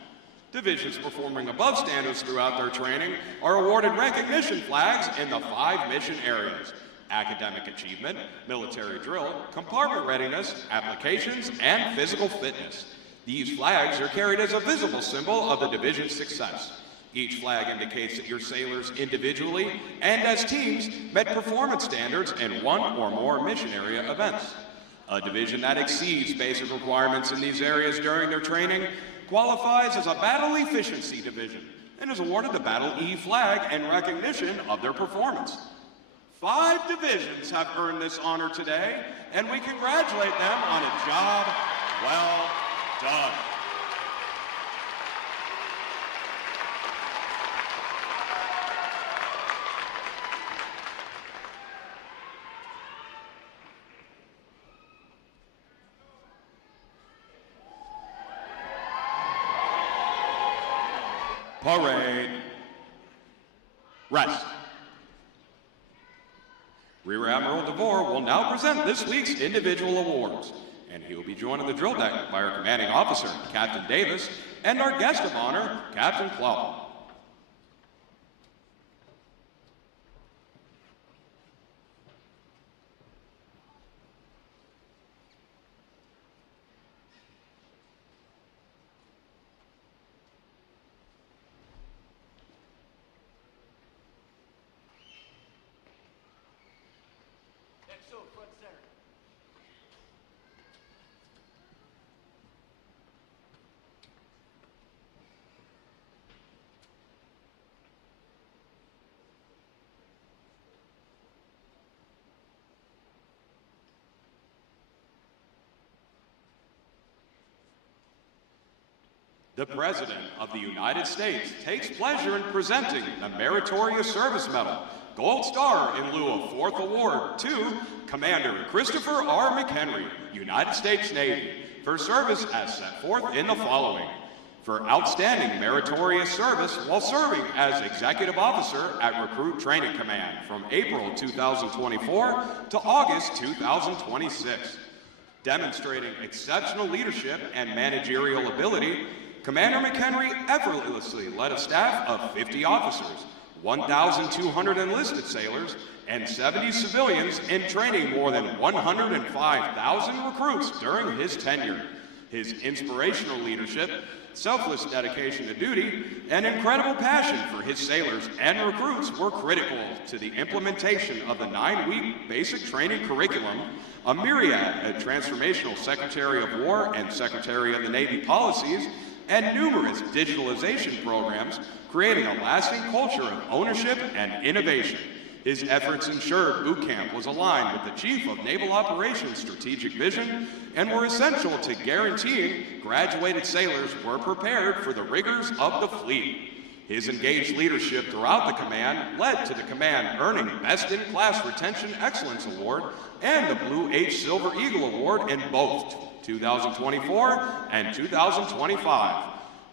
Divisions performing above standards throughout their training are awarded recognition flags in the 5 mission areas: academic achievement, military drill, compartment readiness, applications, and physical fitness. These flags are carried as a visible symbol of the division's success. Each flag indicates that your sailors individually and as teams met performance standards in 1 or more mission area events. A division that exceeds basic requirements in these areas during their training qualifies as a Battle Efficiency Division and is awarded the Battle E flag in recognition of their performance. 5 divisions have earned this honor today, and we congratulate them on a job well done. Parade. Rest. Rear Admiral DeVore will now present this week's individual awards, and he will be joined on the drill deck by our commanding officer, Captain Davis, and our guest of honor, Captain Clough. The President of the United States takes pleasure in presenting the Meritorious Service Medal, Gold Star in lieu of 4th Award, to Commander Christopher R. McHenry, United States Navy, for service as set forth in the following: for outstanding meritorious service while serving as Executive Officer at Recruit Training Command from April 2024 to August 2026. Demonstrating exceptional leadership and managerial ability, Commander McHenry effortlessly led a staff of 50 officers, 1,200 enlisted sailors, and 70 civilians in training more than 105,000 recruits during his tenure. His inspirational leadership, selfless dedication to duty, and incredible passion for his sailors and recruits were critical to the implementation of the 9-week basic training curriculum, a myriad of transformational Secretary of War and Secretary of the Navy policies, and numerous digitalization programs, creating a lasting culture of ownership and innovation. His efforts ensured boot camp was aligned with the Chief of Naval Operations' strategic vision and were essential to guaranteeing graduated sailors were prepared for the rigors of the fleet. His engaged leadership throughout the command led to the command earning Best in Class Retention Excellence Award and the Blue H Silver Eagle Award in both 2024 and 2025.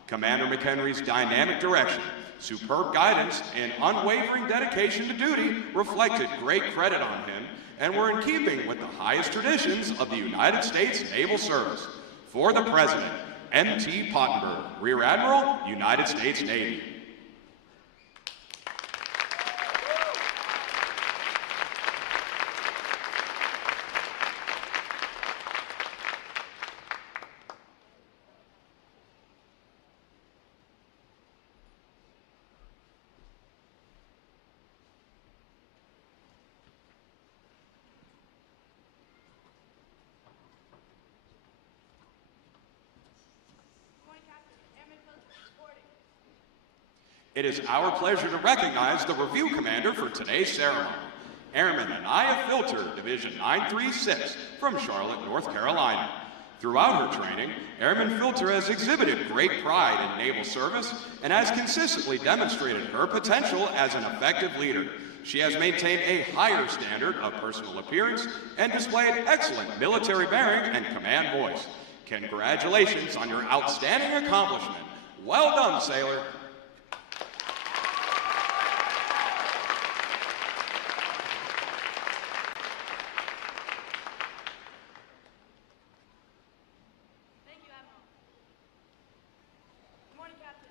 Commander McHenry's dynamic direction, superb guidance, and unwavering dedication to duty reflected great credit on him and were in keeping with the highest traditions of the United States Naval Service. For the President, M.T. Pottenberg, Rear Admiral, United States Navy. It is our pleasure to recognize the Review Commander for today's ceremony, Airman Anaya Filter, Division 936 from Charlotte, North Carolina. Throughout her training, Airman Filter has exhibited great pride in naval service and has consistently demonstrated her potential as an effective leader. She has maintained a higher standard of personal appearance and displayed excellent military bearing and command voice. Congratulations on your outstanding accomplishment. Well done, sailor. Thank you, Admiral. Good morning, Captain.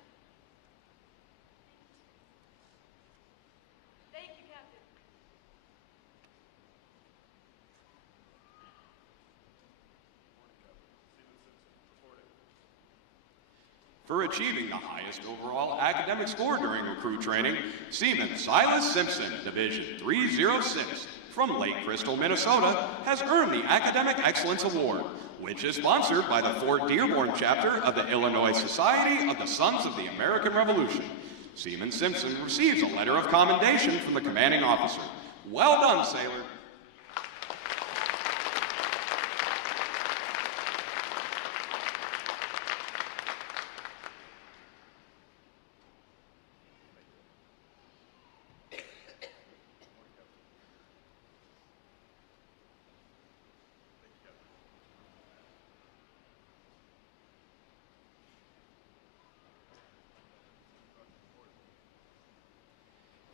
Thank you, Captain. For achieving the highest overall academic score during recruit training, Seaman Silas Simpson, Division 306, from Lake Crystal, Minnesota, has earned the Academic Excellence Award, which is sponsored by the Fort Dearborn chapter of the Illinois Society of the Sons of the American Revolution. Seaman Simpson receives a letter of commendation from the commanding officer. Well done, sailor.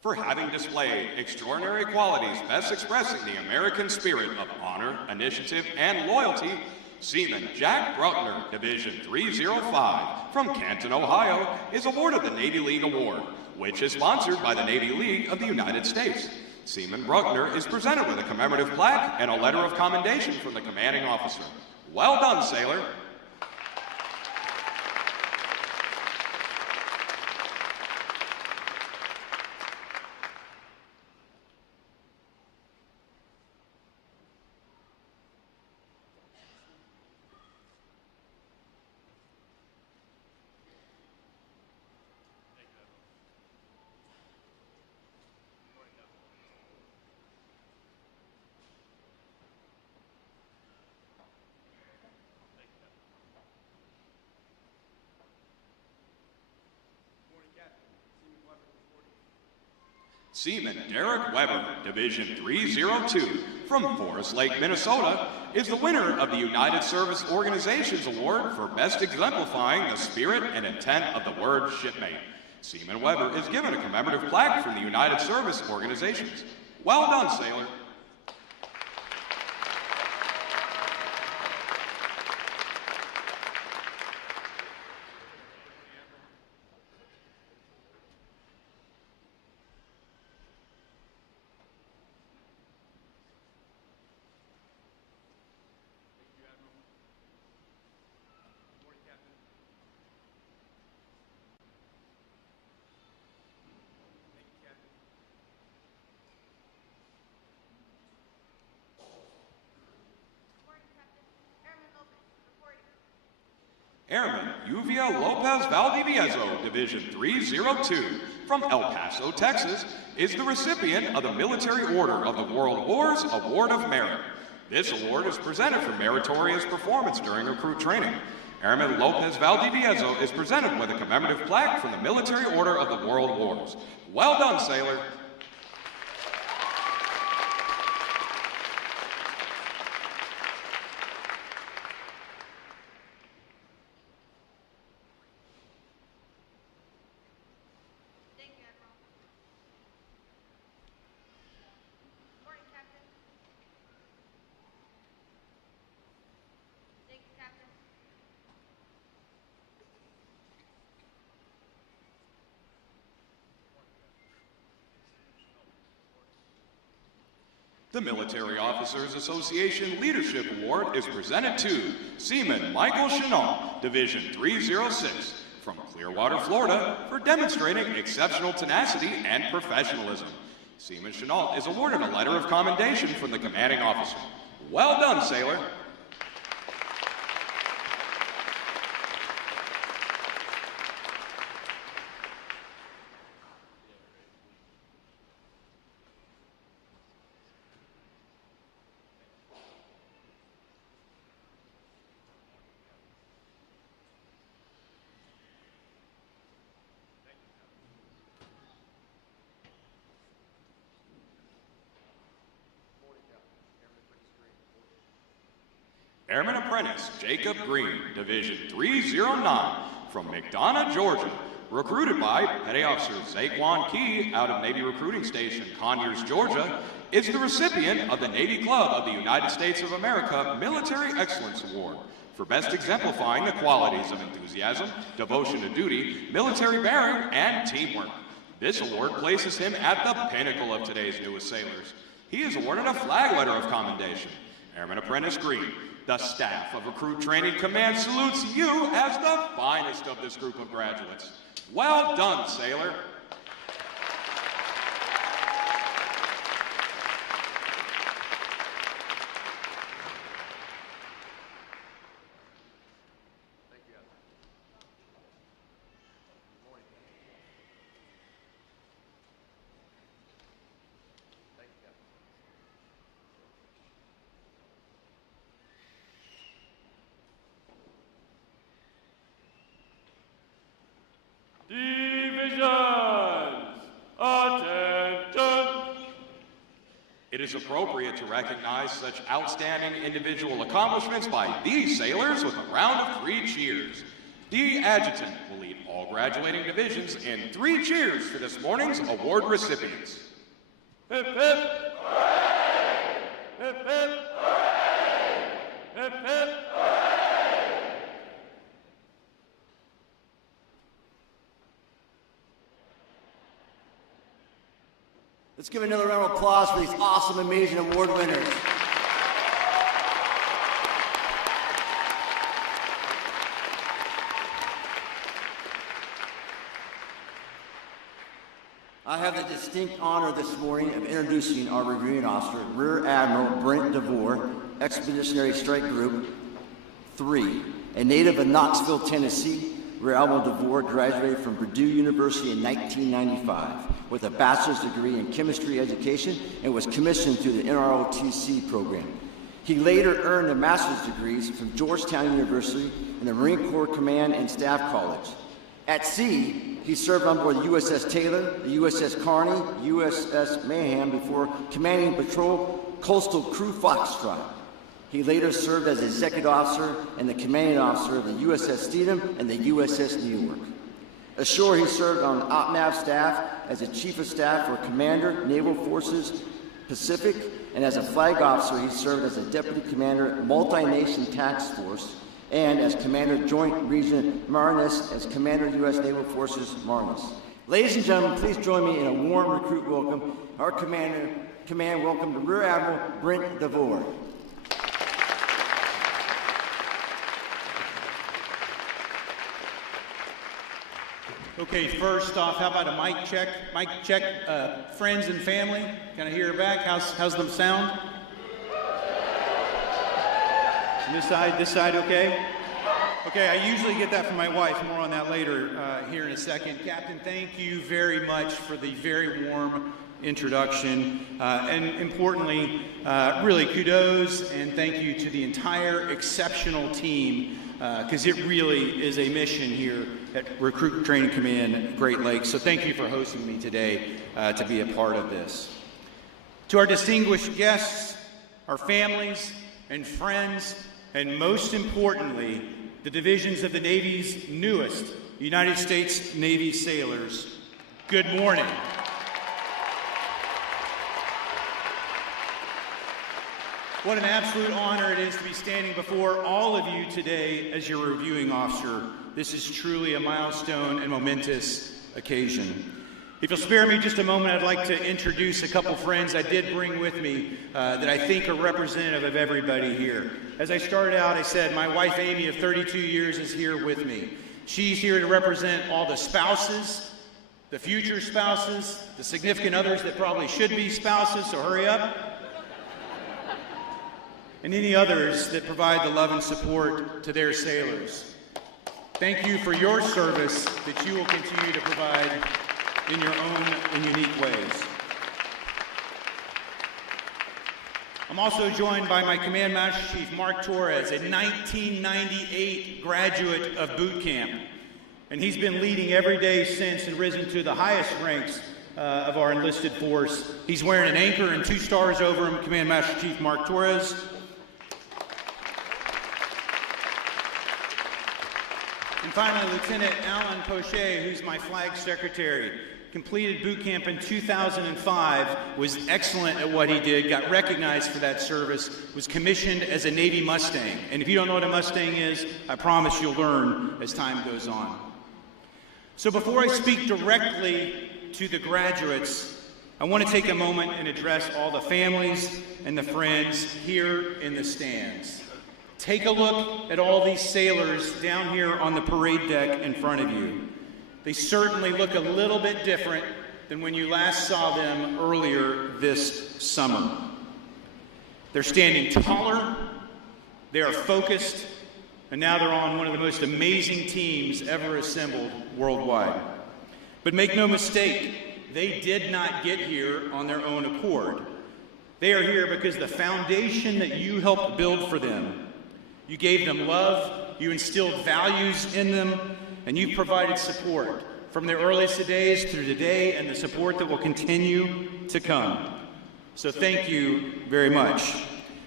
For having displayed extraordinary qualities best expressing the American spirit of honor, initiative, and loyalty, Seaman Jack Bruckner, Division 305, from Canton, Ohio, is awarded the Navy League Award, which is sponsored by the Navy League of the United States. Seaman Bruckner is presented with a commemorative plaque and a letter of commendation from the commanding officer. Well done, sailor. Seaman Derek Weber, Division 302, from Forest Lake, Minnesota, is the winner of the United Service Organizations Award for Best Exemplifying the Spirit and Intent of the Word Shipmate. Seaman Weber is given a commemorative plaque from the United Service Organizations. Well done, sailor. Airman Uvia Lopez Valdivieso, Division 302, from El Paso, Texas, is the recipient of the Military Order of the World War's Award of Merit. This award is presented for meritorious performance during recruit training. Airman Lopez Valdivieso is presented with a commemorative plaque from the Military Order of the World Wars. Well done, sailor. Thank you, Admiral. Good morning, Captain. Thank you, Captain. The Military Officers Association Leadership Award is presented to Seaman Michael Chenault, Division 306, from Clearwater, Florida, for demonstrating exceptional tenacity and professionalism. Seaman Chenault is awarded a letter of commendation from the commanding officer. Well done, sailor. Airman Apprentice Jacob Green, Division 309, from McDonough, Georgia, recruited by Petty Officer Zaquan Key out of Navy Recruiting Station, Conyers, Georgia, is the recipient of the Navy Club of the United States of America Military Excellence Award for best exemplifying the qualities of enthusiasm, devotion to duty, military bearing, and teamwork. This award places him at the pinnacle of today's newest sailors. He is awarded a flag letter of commendation. Airman Apprentice Green, the staff of Recruit Training Command salutes you as the finest of this group of graduates. Well done, sailor. It is appropriate to recognize such outstanding individual accomplishments by these sailors with a round of 3 cheers. The adjutant will lead all graduating divisions in 3 cheers for this morning's award recipients. Hip, hip. Hooray! Hip, hip. Hooray! Hip, hip. Hooray! Let's give another round of applause for these awesome, amazing award winners. I have the distinct honor this morning of introducing our reviewing officer, Rear Admiral Brent DeVore, Expeditionary Strike Group 3, a native of Knoxville, Tennessee. Rear Admiral DeVore graduated from Purdue University in 1995 with a bachelor's degree in chemistry education and was commissioned through the RTC program. He later earned a master's degrees from Georgetown University and the Marine Corps Command and Staff College. At sea, he served on board the USS Taylor, the USS Kearney, USS Mayhem before commanding Patrol Coastal Crew Foxtrot. He later served as executive officer and the commanding officer of the USS Stedham and the USS New York. Ashore, he served on OPNAV staff as a chief of staff for Commander, Naval Forces Pacific, and as a flag officer, he served as a deputy commander, Multi-Nation Task Force, and as commander, Joint Region Marinus, as commander, U.S. Naval Forces Marinus. Ladies and gentlemen, please join me in a warm recruit welcome. Our command welcome to Rear Admiral Brent DeVore. Okay, first off, how about a mic check? Mic check, friends and family. Can I hear her back? How's them sound? This side okay? Okay, I usually get that from my wife. More on that later here in a second. Captain, thank you very much for the very warm introduction. And importantly, really kudos and thank you to the entire exceptional team, because it really is a mission here at Recruit Training Command Great Lakes. So thank you for hosting me today to be a part of this. To our distinguished guests, our families and friends, and most importantly, the divisions of the Navy's newest United States Navy sailors, good morning. What an absolute honor it is to be standing before all of you today as your reviewing officer. This is truly a milestone and momentous occasion. If you'll spare me just a moment, I'd like to introduce a couple friends I did bring with me that I think are representative of everybody here. As I started out, I said my wife Amy of 32 years is here with me. She's here to represent all the spouses, the future spouses, the significant others that probably should be spouses, so hurry up, and any others that provide the love and support to their sailors. Thank you for your service that you will continue to provide in your own and unique ways. I'm also joined by my Command Master Chief, Mark Torres, a 1998 graduate of boot camp. And he's been leading every day since and risen to the highest ranks of our enlisted force. He's wearing an anchor and 2 stars over him, Command Master Chief Mark Torres. And finally, Lieutenant Alan Pochet, who's my flag secretary, completed boot camp in 2005, was excellent at what he did, got recognized for that service, was commissioned as a Navy Mustang. And if you don't know what a Mustang is, I promise you'll learn as time goes on. So before I speak directly to the graduates, I want to take a moment and address all the families and the friends here in the stands. Take a look at all these sailors down here on the parade deck in front of you. They certainly look a little bit different than when you last saw them earlier this summer. They're standing taller, they are focused, and now they're on one of the most amazing teams ever assembled worldwide. But make no mistake, they did not get here on their own accord. They are here because the foundation that you helped build for them, you gave them love, you instilled values in them, and you've provided support from their earliest days through today and the support that will continue to come. So thank you very much.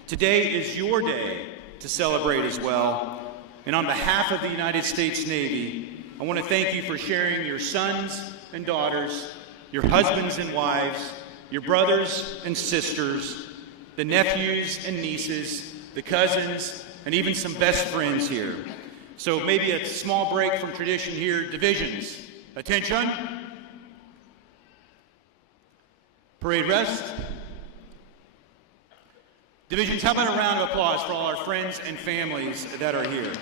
Today is your day to celebrate as well. And on behalf of the United States Navy, I want to thank you for sharing your sons and daughters, your husbands and wives, your brothers and sisters, the nephews and nieces, the cousins, and even some best friends here. So maybe a small break from tradition here. Divisions, attention. Parade rest. Divisions, how about a round of applause for all our friends and families that are here?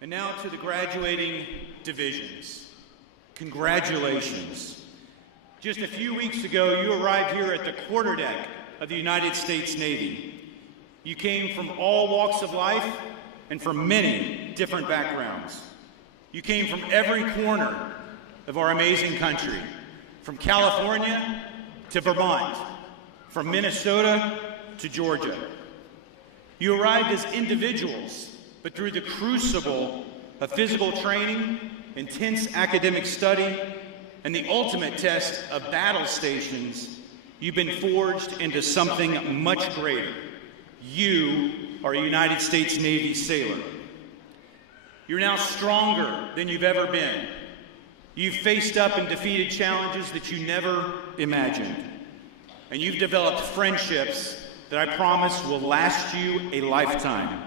And now to the graduating divisions. Congratulations. Just a few weeks ago, you arrived here at the quarterdeck of the United States Navy. You came from all walks of life and from many different backgrounds. You came from every corner of our amazing country, from California to Vermont, from Minnesota to Georgia. You arrived as individuals, but through the crucible of physical training, intense academic study, and the ultimate test of battle stations, you've been forged into something much greater. You are a United States Navy sailor. You're now stronger than you've ever been. You've faced up and defeated challenges that you never imagined. And you've developed friendships that I promise will last you a lifetime.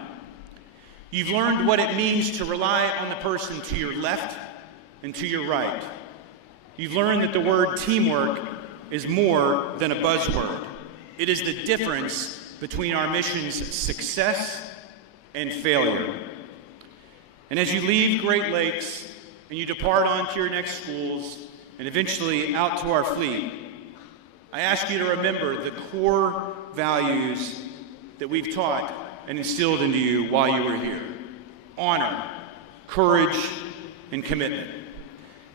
You've learned what it means to rely on the person to your left and to your right. You've learned that the word teamwork is more than a buzzword. It is the difference between our mission's success and failure. And as you leave Great Lakes and you depart on to your next schools and eventually out to our fleet, I ask you to remember the core values that we've taught and instilled into you while you were here. Honor, courage, and commitment.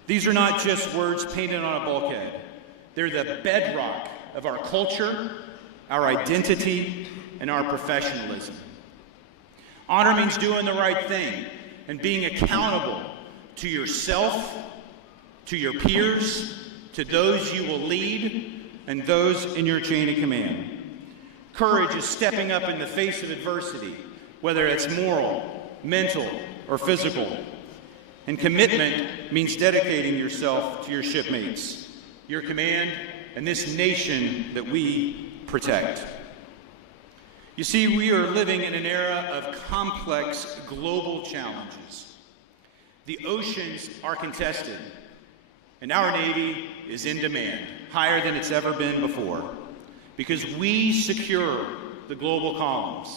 These are not just words painted on a bulkhead. They're the bedrock of our culture, our identity, and our professionalism. Honor means doing the right thing and being accountable to yourself, to your peers, to those you will lead, and those in your chain of command. Courage is stepping up in the face of adversity, whether it's moral, mental, or physical. And commitment means dedicating yourself to your shipmates, your command, and this nation that we protect. You see, we are living in an era of complex global challenges. The oceans are contested, and our Navy is in demand, higher than it's ever been before, because we secure the global columns.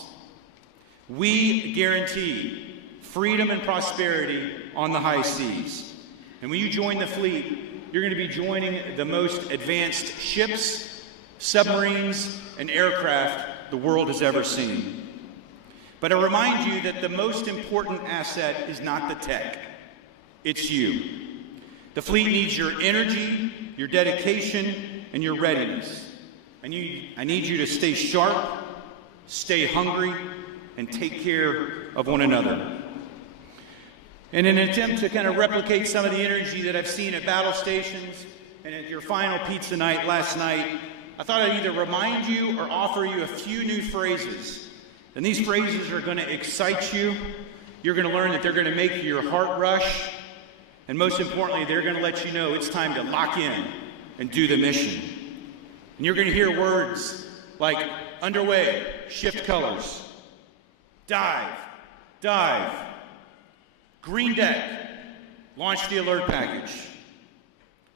We guarantee freedom and prosperity on the high seas. And when you join the fleet, you're going to be joining the most advanced ships, submarines, and aircraft the world has ever seen. But I remind you that the most important asset is not the tech, it's you. The fleet needs your energy, your dedication, and your readiness. I need you to stay sharp, stay hungry, and take care of one another. In an attempt to kind of replicate some of the energy that I've seen at battle stations, and at your final pizza night last night, I thought I'd either remind you or offer you a few new phrases. And these phrases are going to excite you. You're going to learn that they're going to make your heart rush. And most importantly, they're going to let you know it's time to lock in and do the mission. And you're going to hear words like underway, shift colors, dive, dive, green deck, launch the alert package,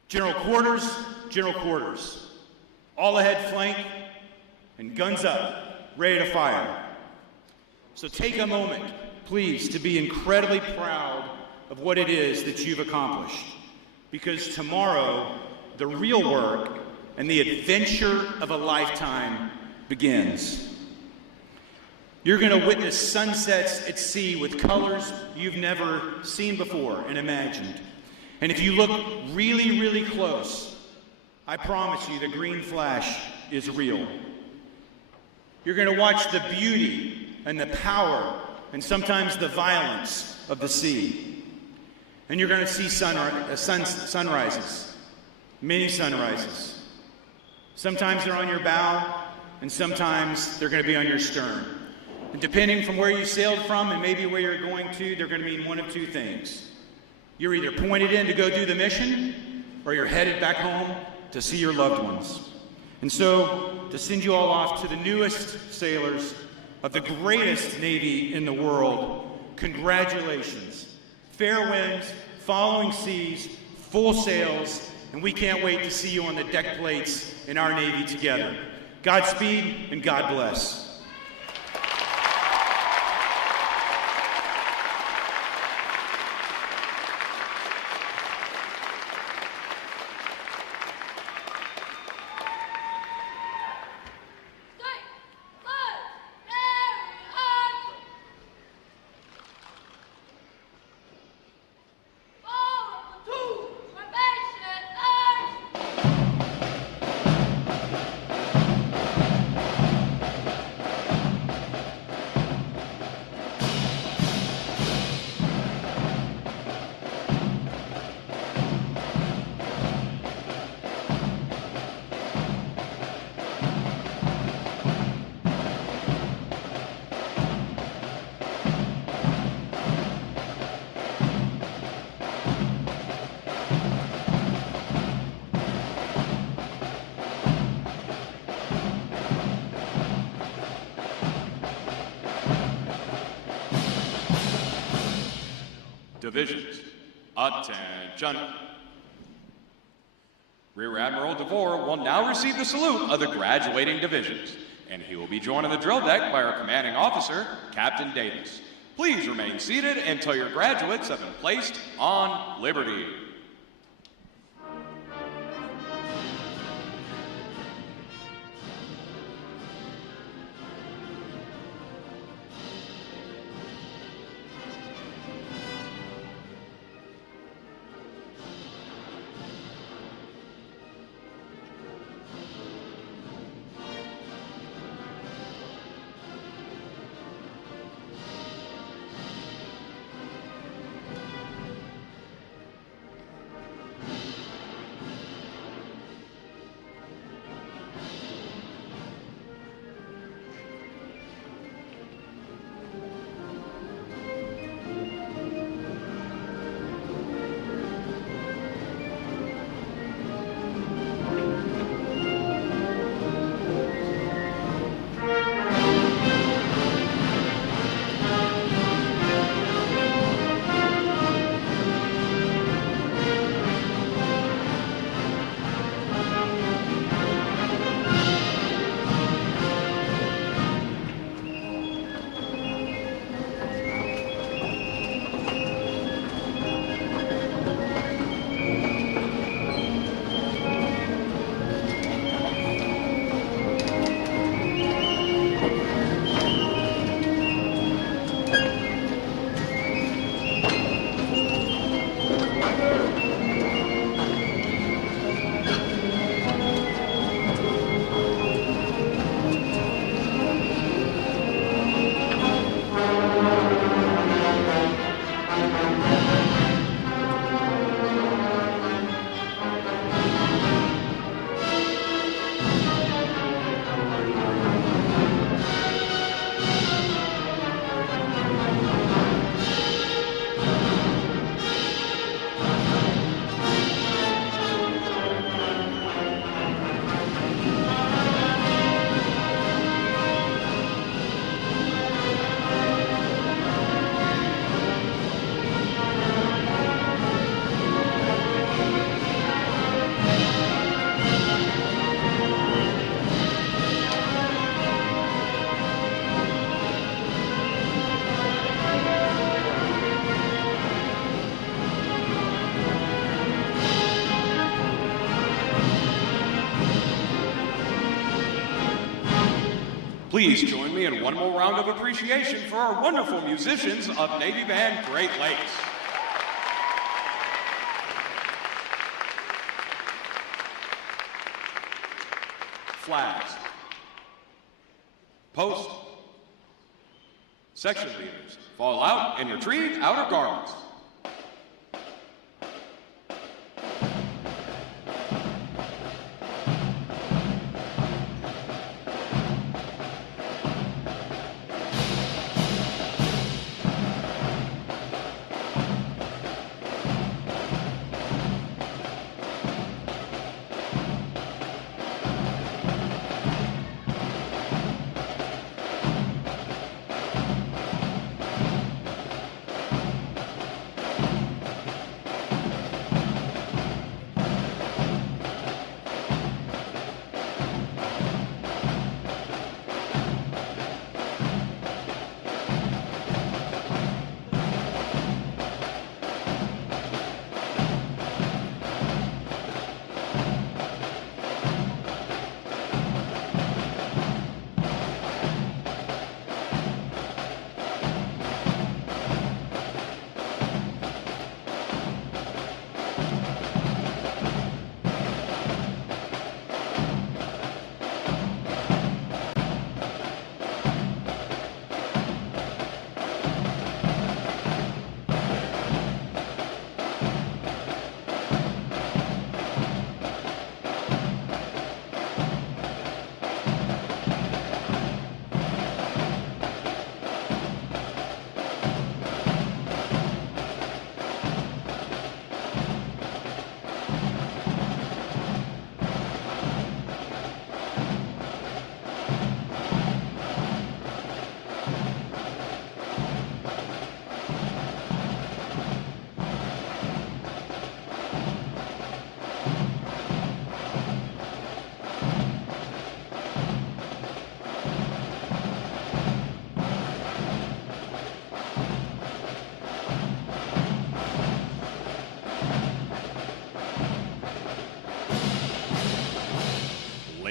general quarters, all ahead flank, and guns up, ready to fire. So take a moment, please, to be incredibly proud of what it is that you've accomplished. Because tomorrow, the real work and the adventure of a lifetime begins. You're going to witness sunsets at sea with colors you've never seen before and imagined. And if you look really, really close, I promise you the green flash is real. You're going to watch the beauty and the power and sometimes the violence of the sea. And you're going to see sunrises, many sunrises. Sometimes they're on your bow, and sometimes they're going to be on your stern. And depending from where you sailed from and maybe where you're going to, they're going to mean one of two things. You're either pointed in to go do the mission, or you're headed back home to see your loved ones. And so, to send you all off to the newest sailors of the greatest Navy in the world, congratulations. Fair winds, following seas, full sails, and we can't wait to see you on the deck plates in our Navy together. Godspeed and God bless. Divisions, attention. Rear Admiral DeVore will now receive the salute of the graduating divisions, and he will be joined on the drill deck by our commanding officer, Captain Davis. Please remain seated until your graduates have been placed on liberty. Please join me in one more round of appreciation for our wonderful musicians of Navy Band Great Lakes. Flags. Post. Section leaders, fall out and retrieve outer garments.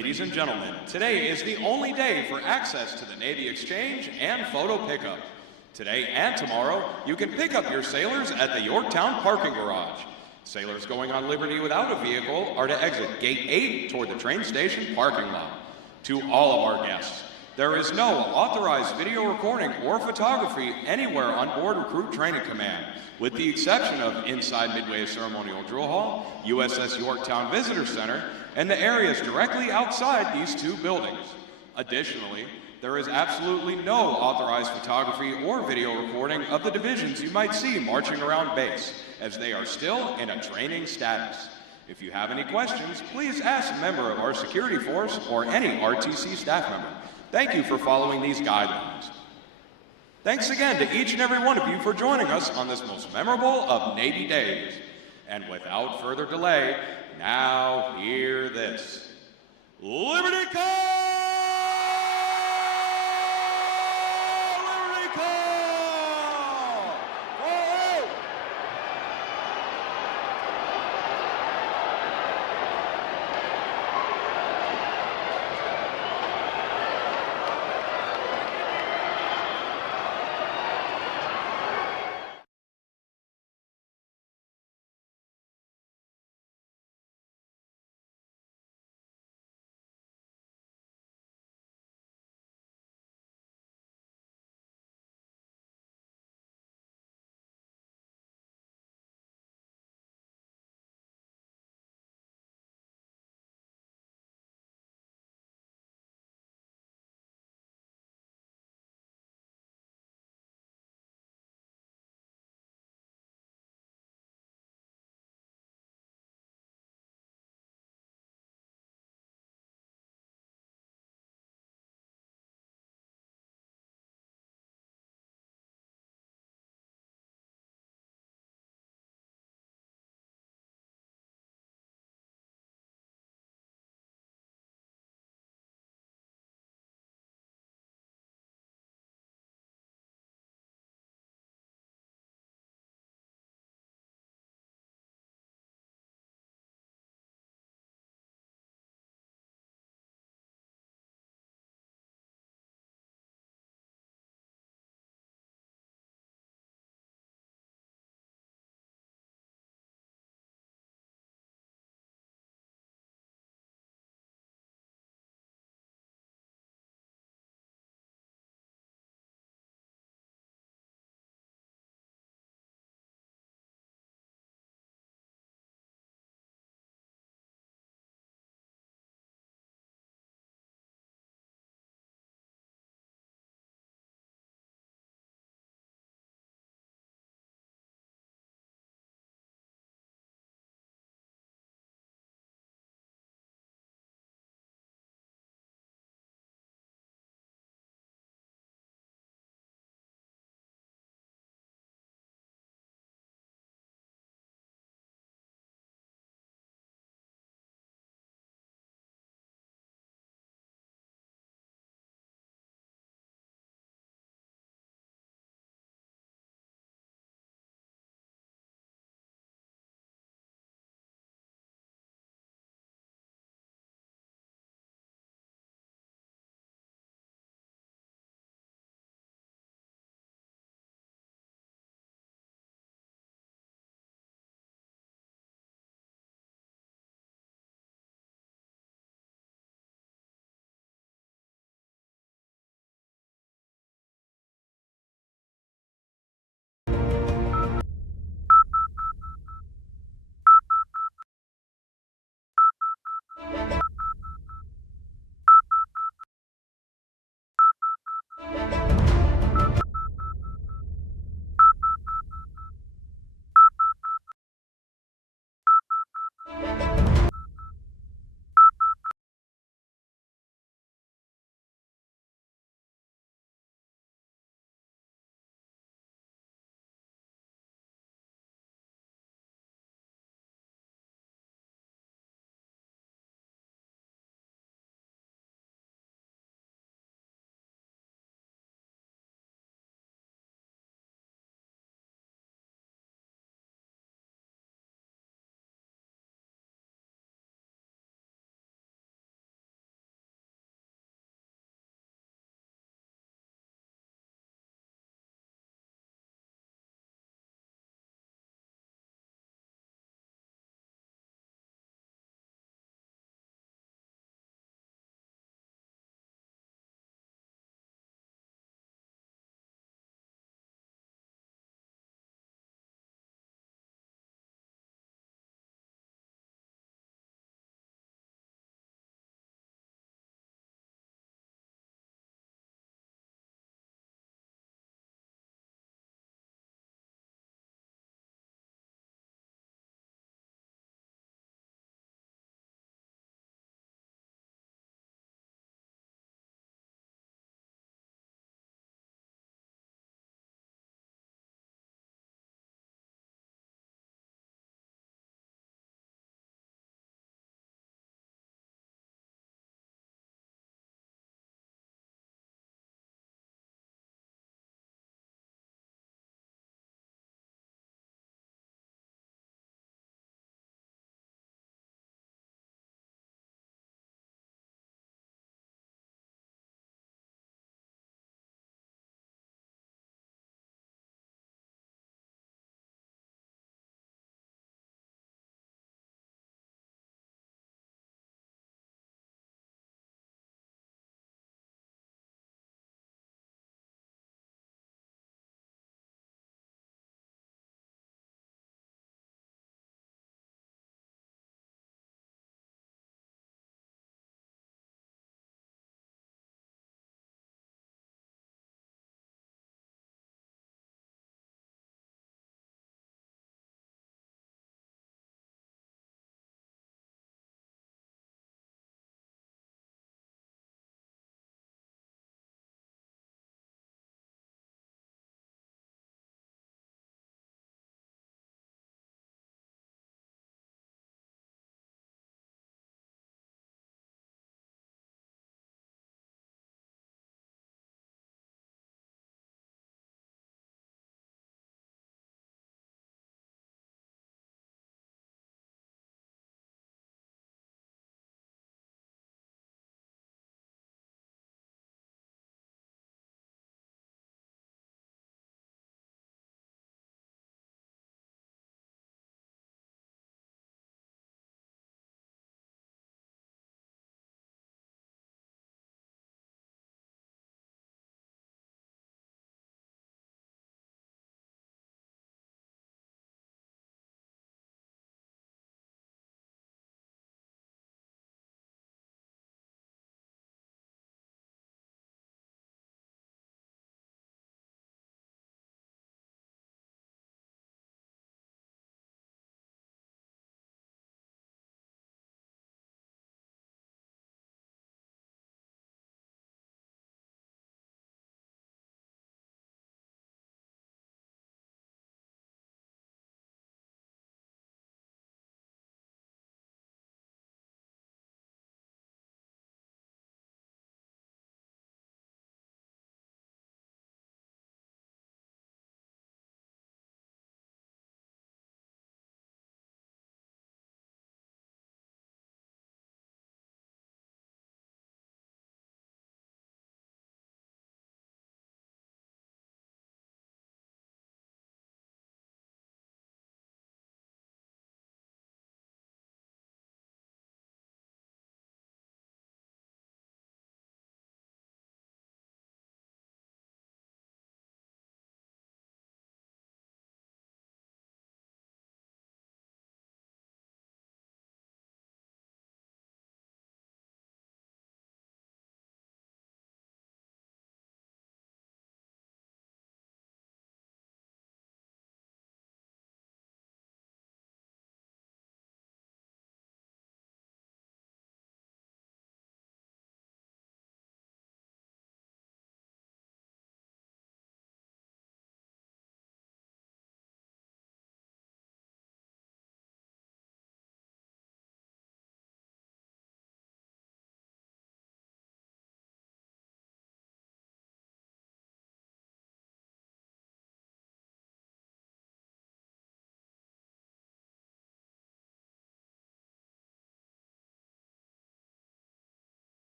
Ladies and gentlemen, today is the only day for access to the Navy Exchange and photo pickup. Today and tomorrow, you can pick up your sailors at the Yorktown parking garage. Sailors going on liberty without a vehicle are to exit Gate 8 toward the train station parking lot. To all of our guests, there is no authorized video recording or photography anywhere on board Recruit Training Command, with the exception of inside Midway Ceremonial Drill Hall, USS Yorktown Visitor Center, and the areas directly outside these two buildings. Additionally, there is absolutely no authorized photography or video recording of the divisions you might see marching around base, as they are still in a training status. If you have any questions, please ask a member of our security force or any RTC staff member. Thank you for following these guidelines. Thanks again to each and every one of you for joining us on this most memorable of Navy days. And without further delay, now hear this. Liberty Call!